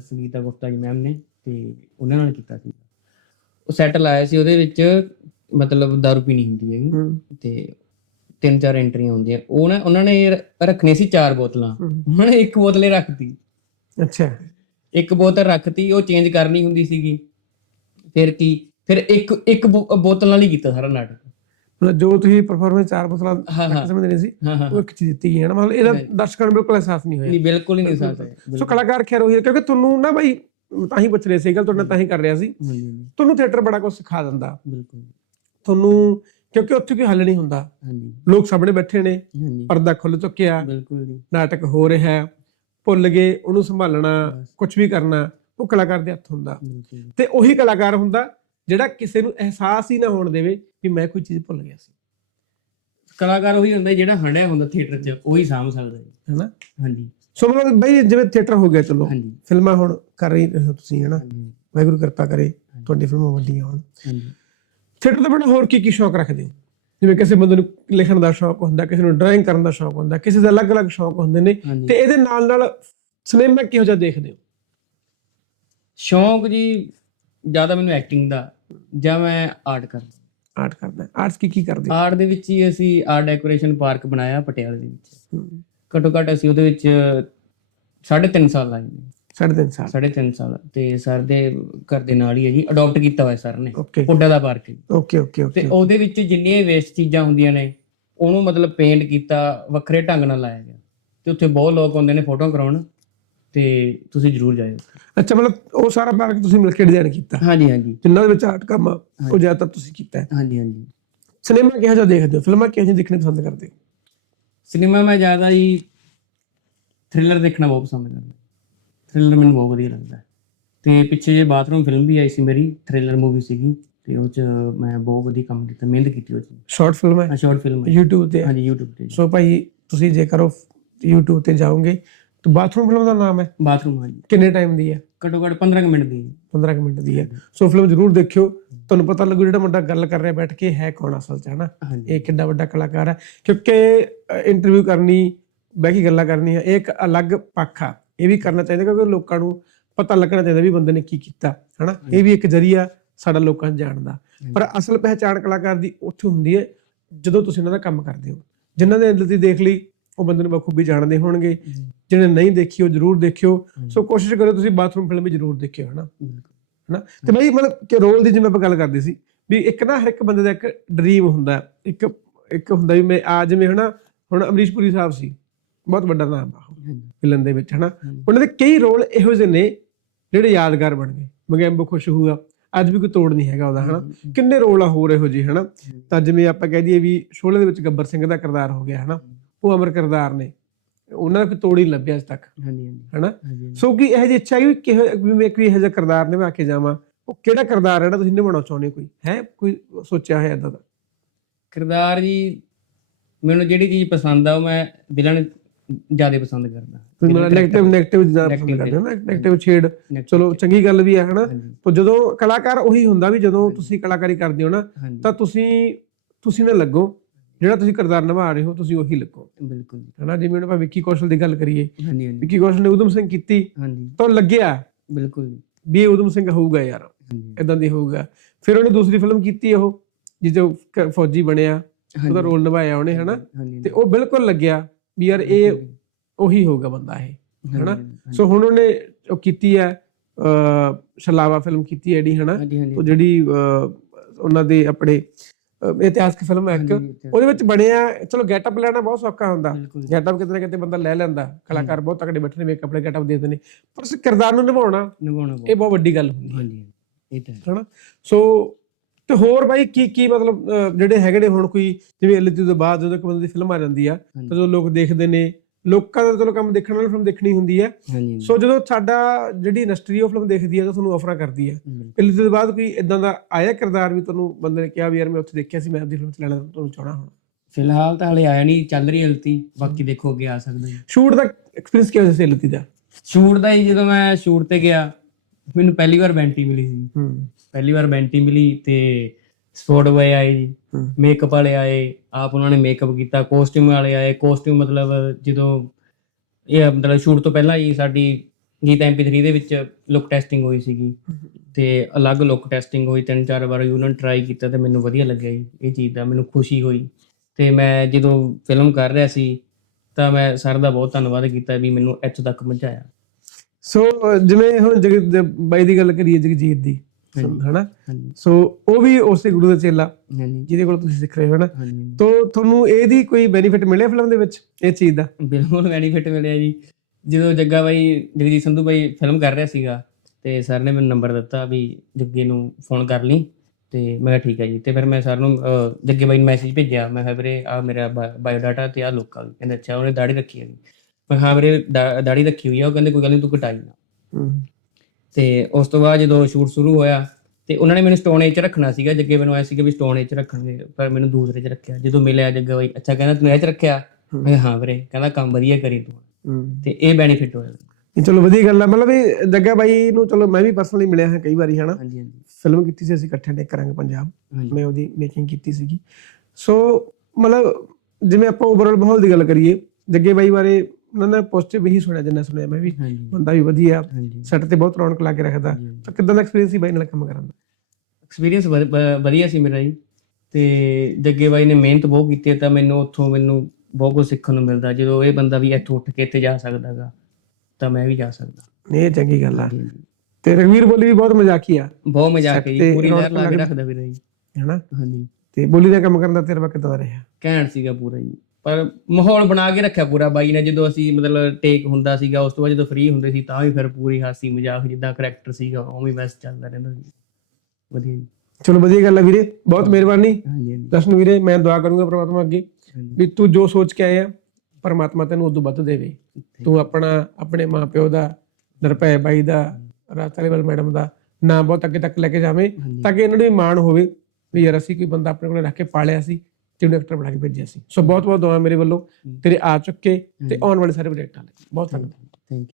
ਸੰਗੀਤਾ ਗੁਪਤਾ ਜੀ ਮੈਮ ਨੇ ਤੇ ਉਹਨਾਂ ਨਾਲ ਕੀਤਾ ਸੀ। ਉਹ ਸੈੱਟ ਲਾਇਆ ਸੀ ਉਹਦੇ ਵਿੱਚ ਮਤਲਬ ਦਾਰੂ ਪੀਣੀ ਹੁੰਦੀ ਹੈਗੀ। ਤੇ ਤਿੰਨ ਚਾਰ ਐਂਟਰੀਆਂ ਹੁੰਦੀਆਂ ਉਹ ਨਾ ਉਹਨਾਂ ਨੇ ਰੱਖਣੀ ਸੀ ਚਾਰ ਬੋਤਲਾਂ। ਉਹਨਾਂ ਨੇ ਇੱਕ ਬੋਤਲੇ ਰੱਖਤੀ। ਅੱਛਾ। ਇੱਕ ਬੋਤਲ ਰੱਖਤੀ ਉਹ ਚੇਂਜ ਕਰਨੀ ਹੁੰਦੀ ਸੀਗੀ। ਫਿਰ ਕੀ? ਫਿਰ ਇੱਕ ਇੱਕ ਬੋਤਲ ਨਾਲ ਹੀ ਕੀਤਾ ਸਾਰਾ ਨਾਟਕ। ਮਤਲਬ ਜੋ ਤੁਸੀਂ ਪਰਫਾਰਮੈਂਸ ਚਾਰ ਬੋਤਲਾਂ ਸਮਝਦੇ ਨਹੀਂ ਸੀ ਉਹ ਇੱਕ ਚੀਜ਼ ਦਿੱਤੀ ਗਈ ਹੈ ਨਾ। ਮਤਲਬ ਇਹਦਾ। ਦਰਸ਼ਕਾਂ ਨੂੰ ਬਿਲਕੁਲ ਅਹਿਸਾਸ ਨਹੀਂ ਹੋਇਆ। ਨਹੀਂ ਬਿਲਕੁਲ ਹੀ ਨਹੀਂ ਸਾਥ ਸੋ ਕਲਾਕਾਰ ਖੈਰ ਉਹੀ ਹੈ ਕਿਉਂਕਿ ਤੁਹਾਨੂੰ ਨਾ ਬਾਈ ਤਾਂ ਹੀ ਪੁੱਛ ਰਹੇ ਸੀ ਗੱਲ ਤੁਹਾਡੇ ਨਾਲ ਤਾਂ ਹੀ ਕਰ ਰਿਹਾ ਸੀ। ਤੁਹਾਨੂੰ ਥੀਏਟਰ ਬੜਾ ਕੁਝ ਸਿਖਾ ਦਿੰਦਾ। ਬਿਲਕੁਲ। ਤੁਹਾਨੂੰ ਕਿਉਂਕਿ ਉੱਥੇ ਕੋਈ ਹੱਲ ਨਹੀਂ ਹੁੰਦਾ। ਹਾਂਜੀ। ਲੋਕ ਸਾਹਮਣੇ ਬੈਠੇ ਨੇ ਪਰਦਾ ਖੁੱਲ ਚੁੱਕਿਆ। ਬਿਲਕੁਲ ਨਾਟਕ ਹੋ ਰਿਹਾ। ਹੈ ਭੁੱਲ ਗਏ ਉਹਨੂੰ ਸੰਭਾਲਣਾ। ਕੁਝ ਵੀ ਕਰਨਾ। ਉਹ ਕਲਾਕਾਰ ਦੇ ਹੱਥ ਹੁੰਦਾ। ਤੇ ਉਹੀ ਕਲਾਕਾਰ ਹੁੰਦਾ ਜਿਹੜਾ ਕਿਸੇ ਨੂੰ ਅਹਿਸਾਸ ਹੀ ਨਾ ਹੋਣ ਦੇਵੇ ਵੀ ਮੈਂ ਕੋਈ ਚੀਜ਼ ਭੁੱਲ ਗਿਆ ਸੀ। ਕਲਾਕਾਰ ਉਹੀ ਹੁੰਦਾ ਜਿਹੜਾ ਹੰਡਿਆ ਹੁੰਦਾ ਥੀਏਟਰ 'ਚ ਉਹੀ ਸਾਂਭ ਸਕਦਾ ਜੀ। ਹੈਨਾ? ਹਾਂਜੀ। ਸੋ ਮਤਲਬ ਬਈ ਜਿਵੇਂ ਥੀਏਟਰ ਹੋ ਗਿਆ ਚਲੋ ਫਿਲਮਾਂ ਹੁਣ ਕਰ ਰਹੀ ਹੋ ਤੁਸੀਂ ਹੈਨਾ? ਵਾਹਿਗੁਰੂ ਕਿਰਪਾ ਕਰੇ ਤੁਹਾਡੀ ਫਿਲਮਾਂ ਵੱਡੀਆਂ ਹੋਣ। ਹਾਂਜੀ। ਥੀਏਟਰ ਤੋਂ ਬਿਨਾਂ ਹੋਰ ਕੀ ਕੀ ਸ਼ੌਕ ਰੱਖਦੇ ਹੋ? ਜਿਵੇਂ ਕਿਸੇ ਬੰਦੇ ਨੂੰ ਲਿਖਣ ਦਾ ਸ਼ੌਕ ਹੁੰਦਾ ਕਿਸੇ ਨੂੰ ਡਰਾਇੰਗ ਕਰਨ ਦਾ ਸ਼ੌਕ ਹੁੰਦਾ ਕਿਸੇ ਦੇ ਅਲੱਗ-ਅਲੱਗ ਸ਼ੌਕ ਹੁੰਦੇ ਨੇ ਤੇ ਇਹਦੇ ਨਾਲ ਨਾਲ ਸਿਨੇਮਾ ਕਿਹੋ ਜਿਹਾ ਦੇਖਦੇ ਹੋ? ਸ਼ੌਂਕ ਜੀ ਜ਼ਿਆਦਾ ਮੈਨੂੰ ਐਕਟਿੰਗ ਦਾ ਜਾਂ ਮੈਂ ਆਰਟ ਕਰਦਾ। ਆਰਟ ਕਰਦਾ। ਆਰਟਸ ਕੀ ਕੀ ਕਰਦੇ? ਆਰਟ ਦੇ ਵਿੱਚ ਹੀ ਅਸੀਂ ਆਰਟ ਡੈਕੋਰੇਸ਼ਨ ਪਾਰਕ ਬਣਾਇਆ ਪਟਿਆਲੇ ਦੇ ਵਿੱਚ। ਘੱਟੋ ਘੱਟ ਅਸੀਂ ਉਹਦੇ ਵਿੱਚ 3.5 ਸਾਲ ਲਾਏ ਸਾਢੇ ਤਿੰਨ ਸਾਲ। 3.5 ਸਾਲ। ਤੇ ਸਰ ਦੇ ਘਰ ਦੇ ਨਾਲ ਹੀ ਹੈ ਜੀ ਅਡਾਪਟ ਕੀਤਾ ਹੋਇਆ ਸਰ ਨੇ। ਪੁੱਡਾ ਦਾ ਪਾਰਕ ਓਕੇ ਓਕੇ ਤੇ ਓਕੇ ਉਹਦੇ ਵਿੱਚ ਜਿੰਨੀਆਂ ਵੇਸਟ ਚੀਜ਼ਾਂ ਹੁੰਦੀਆਂ ਨੇ ਉਹਨੂੰ ਮਤਲਬ ਪੇਂਟ ਕੀਤਾ ਵੱਖਰੇ ਢੰਗ ਨਾਲ ਲਾਇਆ ਗਿਆ। ਤੇ ਉੱਥੇ ਬਹੁਤ ਲੋਕ ਆਉਂਦੇ ਨੇ ਫੋਟੋ ਕਰਾਉਣ। ਤੇ ਤੁਸੀਂ ਜ਼ਰੂਰ ਜਾਇਓ। ਅੱਛਾ ਮਤਲਬ ਉਹ ਸਾਰਾ ਪਾਰਕ ਤੁਸੀਂ ਮਿਲ ਕੇ ਡਿਜ਼ਾਈਨ ਕੀਤਾ? ਹਾਂਜੀ ਹਾਂਜੀ। ਜਿੰਨਾ ਦੇ ਵਿੱਚ ਆਰਟ ਕੰਮ ਆ ਉਹ ਜ਼ਿਆਦਾਤਰ ਤੁਸੀਂ ਕੀਤਾ ਹੈ? ਹਾਂਜੀ ਹਾਂਜੀ। ਸਿਨੇਮਾ ਕਿਹੋ ਜਿਹਾ ਦੇਖਦੇ ਹੋ? ਫਿਲਮਾਂ ਕਿਹੋ ਜਿਹੀਆਂ ਦੇਖਣੇ ਪਸੰਦ ਕਰਦੇ ਹੋ? ਸਿਨੇਮਾ ਮੈਂ ਜ਼ਿਆਦਾ ਹੀ ਥ੍ਰਿਲਰ ਦੇਖਣਾ ਬਹੁਤ ਪਸੰਦ ਕਰਦਾ। ਥ੍ਰਿਲਰ ਮੈਨੂੰ ਬਹੁਤ ਵਧੀਆ ਲੱਗਦਾ। ਤੇ ਪਿੱਛੇ ਜੇ ਬਾਥਰੂਮ ਫਿਲਮ ਵੀ ਆਈ ਸੀ ਮੇਰੀ ਥ੍ਰਿਲਰ ਮੂਵੀ ਸੀਗੀ ਤੇ ਉਹ ਚ ਮੈਂ ਬਹੁਤ ਵਧੀਆ ਕੰਮ ਕੀਤਾ ਮਿਹਨਤ ਕੀਤੀ ਉਹ ਚ। ਸ਼ਾਰਟ ਫਿਲਮ ਹੈ? ਸ਼ਾਰਟ ਫਿਲਮ ਹੈ। YouTube ਤੇ। ਹਾਂਜੀ YouTube ਤੇ। ਸੋ ਭਾਈ ਤੁਸੀਂ ਜੇਕਰ ਉਹ YouTube ਤੇ ਜਾਓਗੇ ਤਾਂ ਬਾਥਰੂਮ ਫਿਲਮ ਦਾ ਨਾਮ ਹੈ? ਬਾਥਰੂਮ ਹਾਂਜੀ। ਕਿੰਨੇ ਟਾਈਮ ਦੀ ਹੈ? ਘੱਟੋ ਘੱਟ 15 ਕੁ ਮਿੰਟ ਦੀ 15 ਕੁ ਮਿੰਟ ਦੀ ਹੈ। ਸੋ ਫਿਲਮ ਜ਼ਰੂਰ ਦੇਖਿਓ। ਤੁਹਾਨੂੰ ਪਤਾ ਲੱਗੂ ਜਿਹੜਾ ਮੁੰਡਾ ਗੱਲ ਕਰ ਰਿਹਾ ਬੈਠ ਕੇ ਹੈ ਕੌਣ ਅਸਲ ਚ ਹਨਾ? ਹਾਂਜੀ। ਇਹ ਕਿੰਨਾ ਵੱਡਾ ਕਲਾਕਾਰ ਹੈ। ਕਿਉਂਕਿ ਇੰਟਰਵਿਊ ਕਰਨੀ ਬਹਿ ਕੇ ਗੱਲਾਂ ਕਰਨੀਆਂ ਇਹ ਇੱਕ ਅਲੱਗ ਪੱਖ ਆ। ਇਹ ਵੀ ਕਰਨਾ ਚਾਹੀਦਾ ਕਿਉਂਕਿ ਲੋਕਾਂ ਨੂੰ ਪਤਾ ਲੱਗਣਾ ਚਾਹੀਦਾ ਵੀ ਬੰਦੇ ਨੇ ਕੀ ਕੀਤਾ ਹਨਾ? ਇਹ ਵੀ ਇੱਕ ਜ਼ਰੀਆ ਸਾਡਾ ਲੋਕਾਂ ਨੂੰ ਜਾਣਨ ਦਾ। ਪਰ ਅਸਲ ਪਹਿਚਾਣ ਕਲਾਕਾਰ ਦੀ ਉੱਥੇ ਹੁੰਦੀ ਹੈ ਜਦੋਂ ਤੁਸੀਂ ਇਹਨਾਂ ਦਾ ਕੰਮ ਕਰਦੇ ਹੋ। ਜਿਨ੍ਹਾਂ ਦੇ ਅੰਦਰ ਦੀ ਦੇਖ ਲਈ ਉਹ ਬੰਦੇ ਨੂੰ ਬਖੂਬੀ ਜਾਣਦੇ ਹੋਣਗੇ। ਜਿਹਨੇ ਨਹੀਂ ਦੇਖੀ ਉਹ ਜ਼ਰੂਰ ਦੇਖਿਓ। ਸੋ ਕੋਸ਼ਿਸ਼ ਕਰੋ ਤੁਸੀਂ ਬਾਥਰੂਮ ਫਿਲਮ ਵੀ ਜ਼ਰੂਰ ਦੇਖਿਓ ਹਨਾ? ਹਨਾ? ਤੇ ਬਈ ਮਤਲਬ ਕਿ ਰੋਲ ਦੀ ਜਿਵੇਂ ਆਪਾਂ ਗੱਲ ਕਰਦੇ ਸੀ ਵੀ ਇੱਕ ਨਾ ਹਰ ਇੱਕ ਬੰਦੇ ਦਾ ਇੱਕ ਡ੍ਰੀਮ ਹੁੰਦਾ। ਹੈ। ਇੱਕ ਇੱਕ ਹੁੰਦਾ ਵੀ ਮੈਂ ਆ ਜਿਵੇਂ ਹਨਾ? ਹੁਣ ਅਮਰੀਸ਼ ਪੁਰੀ ਸਾਹਿਬ ਸੀ। ਬਹੁਤ ਵੱਡਾ ਨਾਮ ਆ ਫਿਲਮ ਦੇ ਵਿੱਚ ਹਨਾ। ਉਹਨਾਂ ਦੇ ਕਈ ਰੋਲ ਇਹੋ ਜਿਹੇ ਨੇ ਜਿਹੜੇ ਯਾਦਗਾਰ ਬਣ ਗਏ। ਮਗੈਂਬੋ ਖੁਸ਼ ਹੋਊਗਾ। ਅੱਜ ਵੀ ਕੋਈ ਤੋੜ ਨਹੀਂ ਹੈਗਾ ਉਹਦਾ ਹਨਾ? ਕਿੰਨੇ ਰੋਲ ਆ ਹੋਰ ਇਹੋ ਜਿਹੇ ਹਨਾ? ਤਾਂ ਜਿਵੇਂ ਆਪਾਂ ਕਹਿ ਦਈਏ ਵੀ ਸ਼ੋਲੇ ਦੇ ਵਿੱਚ ਗੱਬਰ ਸਿੰਘ ਦਾ ਕਿਰਦਾਰ ਹੋ ਗਿਆ ਹਨਾ? ਉਹ ਅਮਰ ਕਿਰਦਾਰ ਨੇ। ਉਹਨਾਂ ਦਾ ਕੋਈ ਤੋੜ ਹੀ ਲੱਭਿਆ ਅਜ ਤੱਕ। ਹਾਂਜੀ ਹਾਂਜੀ। ਹਨਾ? ਸੋ ਕੀ ਇਹ ਜਿਹੀ ਇੱਛਾ ਹੈ ਵੀ ਮੈਂ ਕੋਈ ਇਹੋ ਜਿਹਾ ਕਿਰਦਾਰ ਨਿਭਾ ਕੇ ਜਾਵਾਂ। ਉਹ ਕਿਹੜਾ ਕਿਰਦਾਰ ਹੈ ਜਿਹੜਾ ਤੁਸੀਂ ਨਿਭਾਉਣਾ ਚਾਹੁੰਦੇ ਕੋਈ? ਹੈ? ਕੋਈ ਸੋਚਿਆ ਹੈ ਇਦਾਂ ਦਾ? ਕਿਰਦਾਰ ਜੀ ਮੈਨੂੰ ਜਿਹੜੀ ਚੀਜ਼ ਪਸੰਦ ਆ ਉਹ ਮੈਂ ਦਿਲਾਂ ਨੂੰ ਜ਼ਿਆਦਾ ਪਸੰਦ ਕਰਦਾ। ਤੁਸੀਂ ਮਤਲਬ ਨੈਗੇਟਿਵ ਨੈਗੇਟਿਵ ਜ਼ਿਆਦਾ ਪਸੰਦ ਕਰਦੇ ਹੋ ਨਾ? ਨੈਗੇਟਿਵ ਛੇੜ। ਚਲੋ ਚੰਗੀ ਗੱਲ ਵੀ ਹੈ ਹਨਾ? ਤਾਂ ਜਦੋਂ ਕਲਾਕਾਰ ਉਹੀ ਹੁੰਦਾ ਵੀ ਜਦੋਂ ਤੁਸੀਂ ਕਲਾਕਾਰੀ ਕਰਦੇ ਹੋ ਨਾ ਤਾਂ ਤੁਸੀਂ ਤੁਸੀਂ ਨਾ ਲੱਗੋ। ਜਿਹੜਾ ਤੁਸੀਂ ਕਿਰਦਾਰ ਨਿਭਾ ਰਹੇ ਹੋ ਤੁਸੀਂ ਉਹੀ ਲੱਗੋ ਬਿਲਕੁਲ ਜੀ। ਹਨਾ ਜਿਵੇਂ ਹੁਣ ਆਪਾਂ ਵਿੱਕੀ ਕੌਸ਼ਲ ਦੀ ਗੱਲ ਕਰੀਏ। ਹਾਂਜੀ ਹਾਂਜੀ। ਵਿੱਕੀ ਕੌਸ਼ਲ ਨੇ ਉਦਮ ਸਿੰਘ ਕੀਤੀ ਹਾਂਜੀ। ਤਾਂ ਲੱਗਿਆ। ਬਿਲਕੁਲ ਜੀ। ਵੀ ਇਹ ਉਦਮ ਸਿੰਘ ਹੋਊਗਾ ਯਾਰ ਇਦਾਂ ਦੀ ਹੋਊਗਾ। ਫਿਰ ਉਹਨੇ ਦੂਸਰੀ ਫਿਲਮ ਕੀਤੀ ਉਹ ਜਿੱਥੇ ਫੌਜੀ ਬਣਿਆ ਉਹਦਾ ਰੋਲ ਨਿਭਾਇਆ ਉਹਨੇ ਹਨਾ। ਤੇ ਉਹ ਬਿਲਕੁਲ ਲੱਗਿਆ ਵੀ ਯਾਰ ਇਹ ਉਹੀ ਹੋਊਗਾ ਬੰਦਾ ਇਹ ਹਨਾ। ਸੋ ਹੁਣ ਉਹਨੇ ਉਹ ਕੀਤੀ ਹੈ ਸ਼ਲਾਵਾ ਫਿਲਮ ਕੀਤੀ ਹੈ ਜਿਹੜੀ ਹਨਾ। ਉਹ ਜਿਹੜੀ ਉਹਨਾਂ ਦੇ ਆਪਣੇ ਇਤਿਹਾਸਕ ਫਿਲਮ ਹੈ ਇੱਕ। ਉਹਦੇ ਵਿੱਚ ਬਣਿਆ ਚਲੋ ਗੈਟਅਪ ਲੈਣਾ ਬਹੁਤ ਸੌਖਾ ਹੁੰਦਾ। ਜੀ। ਗੈਟਅਪ ਕਿਤੇ ਨਾ ਕਿਤੇ ਬੰਦਾ ਲੈ ਲੈਂਦਾ। ਕਲਾਕਾਰ ਬਹੁਤ ਤਕੜੇ ਬੈਠੇ ਨੇ ਮੇਕਅਪ ਦੇ ਗੈਟਅਪ ਦੇ ਦਿੰਦੇ ਨੇ। ਪਰ ਉਸ ਕਿਰਦਾਰ ਨੂੰ ਨਿਭਾਉਣਾ। ਇਹ ਬਹੁਤ। ਵੱਡੀ ਗੱਲ ਹੁੰਦੀ ਹੈ। ਹਾਂਜੀ ਇਹ ਤਾਂ ਹੈ। ਹਨਾ? ਸੋ ਤੇ ਹੋਰ ਬਾਈ ਕੀ ਕੀ ਮਤਲਬ ਜਿਹੜੇ ਹੈਗੇ ਨੇ ਹੁਣ ਕੋਈ ਜਿਵੇਂ ਅਲਤੀ ਤੋਂ ਬਾਅਦ ਜਦੋਂ ਇੱਕ ਬੰਦੇ ਦੀ ਫਿਲਮ ਆ ਜਾਂਦੀ ਆ ਤਾਂ ਜਦੋਂ ਲੋਕ ਦੇਖਦੇ ਨੇ ਲੋਕਾਂ ਦਾ ਚਲੋ ਕੰਮ ਦੇਖਣ ਵਾਲੀ ਫਿਲਮ ਦੇਖਣੀ ਹੁੰਦੀ ਹੈ। ਹਾਂਜੀ ਸੋ ਜਦੋਂ ਸਾਡਾ ਜਿਹੜੀ ਇੰਡਸਟਰੀ ਉਹ ਫਿਲਮ ਦੇਖਦੀ ਹੈ ਤਾਂ ਤੁਹਾਨੂੰ ਆਫਰਾਂ ਕਰਦੀ ਹੈ। ਅਲਤੀ ਤੋਂ ਬਾਅਦ ਕੋਈ ਇਦਾਂ ਦਾ ਆਇਆ ਕਿਰਦਾਰ ਵੀ ਤੁਹਾਨੂੰ ਬੰਦੇ ਨੇ ਕਿਹਾ ਵੀ ਯਾਰ ਮੈਂ ਉੱਥੇ ਦੇਖਿਆ ਸੀ ਮੈਂ ਆਪਦੀ ਫਿਲਮ ਚ ਲੈਣਾ ਤੁਹਾਨੂੰ ਚਾਹਣਾ ਹੁਣ? ਫਿਲਹਾਲ ਤਾਂ ਹਲੇ ਆਇਆ ਨਹੀਂ ਚੱਲ ਰਹੀ ਹਲਤੀ ਬਾਕੀ ਦੇਖੋ ਅੱਗੇ ਆ ਸਕਦਾ ਜੀ ਸ਼ੂਟ ਦਾ ਐਕਸਪੀਰੀਅੰਸ ਕਿਵੇਂ ਸੀ ਅਲਤੀ ਦਾ? ਸ਼ੂਟ ਦਾ ਹੀ ਜਦੋਂ ਮੈਂ ਸ਼ੂਟ ਤੇ ਗਿਆ ਮੈਨੂੰ ਪਹਿਲੀ ਵਾਰ ਬੈਂਟੀ ਮਿਲੀ ਸੀ। ਹੂੰ। ਪਹਿਲੀ ਵਾਰ ਬੈਂਟੀ ਮਿਲੀ ਤੇ ਸਪੋਰਟ ਬॉय ਆਏ ਜੀ ਮੇਕਅਪ ਵਾਲੇ ਆਏ ਆਪ ਉਹਨਾਂ ਨੇ ਮੇਕਅਪ ਕੀਤਾ ਕੋਸਟਿਊਮ ਵਾਲੇ ਆਏ। ਕੋਸਟਿਊਮ ਮਤਲਬ ਜਦੋਂ ਇਹ ਮਤਲਬ ਸ਼ੂਟ ਤੋਂ ਪਹਿਲਾਂ ਹੀ ਸਾਡੀ ਗੀਤ MP3 ਦੇ ਵਿੱਚ ਲੁੱਕ ਟੈਸਟਿੰਗ ਹੋਈ ਸੀਗੀ। ਤੇ ਅਲੱਗ ਲੁੱਕ ਟੈਸਟਿੰਗ ਹੋਈ ਤਿੰਨ ਚਾਰ ਵਾਰ ਉਹਨਾਂ ਨੇ ਟਰਾਈ ਕੀਤਾ ਤੇ ਮੈਨੂੰ ਵਧੀਆ ਲੱਗਿਆ ਜੀ ਇਹ ਚੀਜ਼ ਦਾ ਮੈਨੂੰ ਖੁਸ਼ੀ ਹੋਈ। ਤੇ ਮੈਂ ਜਦੋਂ ਫਿਲਮ ਕਰ ਰਿਹਾ ਸੀ ਤਾਂ ਮੈਂ ਸਰ ਦਾ ਬਹੁਤ ਧੰਨਵਾਦ ਕੀਤਾ ਵੀ ਮੈਨੂੰ ਇੱਥੋਂ ਤੱਕ ਪਹੁੰਚਾਇਆ। ਸੋ ਜਿਵੇਂ ਹੁਣ ਜਗ ਜ- ਬਾਈ ਦੀ ਗੱਲ ਕਰੀਏ ਜਗਜੀਤ ਦੀ। ਹਨਾ? ਸੋ ਉਹ ਵੀ ਉਸੇ ਗੁਰੂ ਦਾ ਚੇਲਾ ਜਿਹਦੇ ਕੋਲ ਤੁਸੀਂ ਸਿੱਖ ਰਹੇ ਹੋ ਨਾ ਹਾਂਜੀ। ਤੋ ਤੁਹਾਨੂੰ ਇਹਦੀ ਕੋਈ ਬੈਨੀਫਿਟ ਮਿਲਿਆ ਫਿਲਮ ਦੇ ਵਿੱਚ ਇਹ ਚੀਜ਼ ਦਾ? ਬਿਲਕੁਲ ਬੈਨੀਫਿਟ ਮਿਲਿਆ ਜੀ। ਜਦੋਂ ਜੱਗਾ ਬਾਈ ਜਗਜੀਤ ਸੰਧੂ ਬਾਈ ਫਿਲਮ ਕਰ ਰਿਹਾ ਸੀਗਾ ਤੇ ਸਰ ਨੇ ਮੈਨੂੰ ਨੰਬਰ ਦਿੱਤਾ ਵੀ ਜੱਗੇ ਨੂੰ ਫੋਨ ਕਰ ਲਈ ਤੇ ਮੈਂ ਕਿਹਾ ਠੀਕ ਹੈ ਜੀ। ਤੇ ਫਿਰ ਮੈਂ ਸਰ ਨੂੰ ਜੱਗੇ ਬਾਈ ਨੂੰ ਮੈਸੇਜ ਭੇਜਿਆ ਮੈਂ ਕਿਹਾ ਵੀਰੇ ਆ ਮੇਰਾ ਬਾਇਓ ਡਾਟਾ ਤੇ ਆ ਲੋਕਾਂ ਦੀ ਕਹਿੰਦੇ ਅੱਛਾ ਉਹਨੇ ਦਾੜੀ ਰੱਖੀ ਹੈ ਜੀ। ਮੈਂ ਕਿਹਾ ਹਾਂ ਵੀਰੇ ਦਾੜੀ ਰੱਖੀ ਹੋਈ ਆ ਉਹ ਕਹਿੰਦੇ ਕੋਈ ਗੱਲ ਨਹੀਂ ਤੂੰ ਕਟਾਈ ਨਾ। ਹੂੰ। ਤੇ ਉਸ ਤੋਂ ਬਾਅਦ ਜਦੋਂ ਸ਼ੂਟ ਸ਼ੁਰੂ ਹੋਇਆ ਤੇ ਉਹਨਾਂ ਨੇ ਮੈਨੂੰ ਸਟੋਨ ਏਜ 'ਚ ਰੱਖਣਾ ਸੀਗਾ ਜੱਗੇ ਮੈਨੂੰ ਆਇਆ ਸੀਗਾ ਵੀ ਸਟੋਨ ਏਜ 'ਚ ਰੱਖਣਗੇ ਪਰ ਮੈਨੂੰ ਦੂਸਰੇ 'ਚ ਰੱਖਿਆ। ਜਦੋਂ ਮਿਲਿਆ ਜੱਗਾ ਬਾਈ ਅੱਛਾ ਕਹਿੰਦਾ ਤੂੰ ਇਹ 'ਚ ਰੱਖਿਆ? ਮੈਂ ਹਾਂ ਵੀਰੇ ਕਹਿੰਦਾ ਕੰਮ ਵਧੀਆ ਕਰੀ ਤੂੰ। ਤੇ ਇਹ ਬੈਨੀਫਿਟ ਹੋਇਆ। ਨਹੀਂ, ਚਲੋ ਵਧੀਆ ਗੱਲ ਆ ਮਤਲਬ ਇਹ ਜੱਗਾ ਬਾਈ ਨੂੰ ਚਲੋ ਮੈਂ ਵੀ ਪਰਸਨਲੀ ਮਿਲਿਆ ਹਾਂ ਕਈ ਵਾਰੀ ਹਨਾ? ਹਾਂਜੀ ਹਾਂਜੀ। ਫਿਲਮ ਕੀਤੀ ਸੀ ਅਸੀਂ ਇਕੱਠੇ ਨੇ ਕਰਾਂਗੇ ਪੰਜਾਬ। ਮੈਂ ਉਹਦੀ ਮੇਕਿੰਗ ਕੀਤੀ ਸੀਗੀ। ਸੋ ਮਤਲਬ ਜਿਵੇਂ ਆਪਾਂ ਓਵਰਆਲ ਮਾਹੌਲ ਦੀ ਗੱਲ ਕਰੀਏ ਜੱਗੇ ਬਾਈ ਬਾਰੇ ਉਹਨਾਂ ਨੇ ਪੋਜ਼ਿਟਿਵ ਹੀ ਸੁਣਿਆ ਜਿੰਨਾ ਸੁਣਿਆ ਮੈਂ ਵੀ ਬੰਦਾ ਵੀ ਵਧੀਆ ਸੈੱਟ ਤੇ ਬਹੁਤ ਰੌਣਕ ਲਾ ਕੇ ਰੱਖਦਾ। ਤਾਂ ਕਿਦਾਂ ਦਾ ਐਕਸਪੀਰੀਅੰਸ ਸੀ ਬਾਈ ਨਾਲ ਕੰਮ ਕਰਨ ਦਾ? ਐਕਸਪੀਰੀਅੰਸ ਵਧੀਆ ਸੀ ਮੇਰਾ ਜੀ। ਤੇ ਜੱਗੇ ਬਾਈ ਨੇ ਮਿਹਨਤ ਬਹੁਤ ਕੀਤੀ ਤਾਂ ਮੈਨੂੰ ਉੱਥੋਂ ਮੈਨੂੰ ਬਹੁਤ ਕੁਝ ਸਿੱਖਣ ਨੂੰ ਮਿਲਦਾ। ਜਦੋਂ ਇਹ ਬੰਦਾ ਵੀ ਇੱਥੋਂ ਉੱਠ ਕੇ ਇੱਥੇ ਜਾ ਸਕਦਾਗਾ ਤਾਂ ਮੈਂ ਵੀ ਜਾ ਸਕਦਾ। ਇਹ ਚੰਗੀ ਗੱਲ ਆ। ਤੇ ਰਗਵੀਰ ਬੋਲੀ ਵੀ ਬਹੁਤ ਮਜ਼ਾਕੀ ਆ। ਬਹੁਤ ਮਜ਼ਾਕ ਪੂਰੀ ਲਹਿਰ ਲਾ ਕੇ। ਰੱਖਦਾ ਵੀਰੇ ਜੀ। ਹੈਨਾ ਹਾਂਜੀ। ਤੇ ਬੋਲੀ ਦਾ ਕੰਮ ਕਰਨ ਦਾ ਤੇਰਾ ਕਿਦਾਂ ਦਾ ਰਿਹਾ? ਘੈਂਟ ਸੀਗਾ ਪੂਰਾ ਜੀ। ਪਰ ਮਾਹੌਲ ਬਣਾ ਕੇ ਰੱਖਿਆ ਪੂਰਾ ਬਾਈ ਨੇ ਜਦੋਂ ਅਸੀਂ ਮਤਲਬ ਟੇਕ ਹੁੰਦਾ ਸੀਗਾ ਉਸ ਤੋਂ ਬਾਅਦ ਜਦੋਂ ਫ੍ਰੀ ਹੁੰਦੇ ਸੀ ਤਾਂ ਵੀ ਫਿਰ ਪੂਰੀ ਹਾਸੀ ਮਜ਼ਾਕ ਜਿੱਦਾਂ ਕਰੈਕਟਰ ਸੀਗਾ ਉਵੇਂ ਬਸ ਚੱਲਦਾ ਰਹਿੰਦਾ ਸੀ। ਵਧੀਆ ਜੀ। ਚਲੋ ਵਧੀਆ ਗੱਲ ਹੈ ਵੀਰੇ ਬਹੁਤ ਮਿਹਰਬਾਨੀ। ਹਾਂਜੀ ਹਾਂਜੀ। ਦਰਸ਼ਨ ਵੀਰੇ ਮੈਂ ਦੁਆ ਕਰੂੰਗਾ ਪ੍ਰਮਾਤਮਾ ਅੱਗੇ। ਵੀ ਤੂੰ ਜੋ ਸੋਚ ਕੇ ਆਇਆ ਪਰਮਾਤਮਾ ਤੈਨੂੰ ਉਦੋਂ ਵੱਧ ਦੇਵੇ। ਤੂੰ ਆਪਣਾ ਆਪਣੇ ਮਾਪਿਓ ਦਾ ਨਿਰਭੈ ਬਾਈ ਦਾ ਰਾਤਾਲੀਵਾਲ ਮੈਡਮ ਦਾ ਨਾਮ ਬਹੁਤ ਅੱਗੇ ਤੱਕ ਲੈ ਕੇ ਜਾਵੇਂ। ਤਾਂ ਕਿ ਇਹਨਾਂ ਨੂੰ ਵੀ ਮਾਣ ਹੋਵੇ ਵੀ ਯਾਰ ਅਸੀਂ ਕੋਈ ਬੰਦਾ ਆਪਣੇ ਕੋਲ ਰੱਖ ਕੇ ਪਾਲਿਆ ਸੀ ਤੇ ਉਹਨੂੰ ਐਕਟਰ ਬਣਾ ਕੇ ਭੇਜਿਆ ਸੀ। ਸੋ ਬਹੁਤ ਬਹੁਤ ਦੁਆ ਮੇਰੇ ਵੱਲੋਂ ਤੇਰੇ ਆ ਚੁੱਕੇ ਤੇ ਆਉਣ ਵਾਲੇ ਸਾਰੇ ਪ੍ਰੋਜੈਕਟਾਂ ਲਈ। ਬਹੁਤ ਧੰਨਵਾਦ। ਥੈਂਕ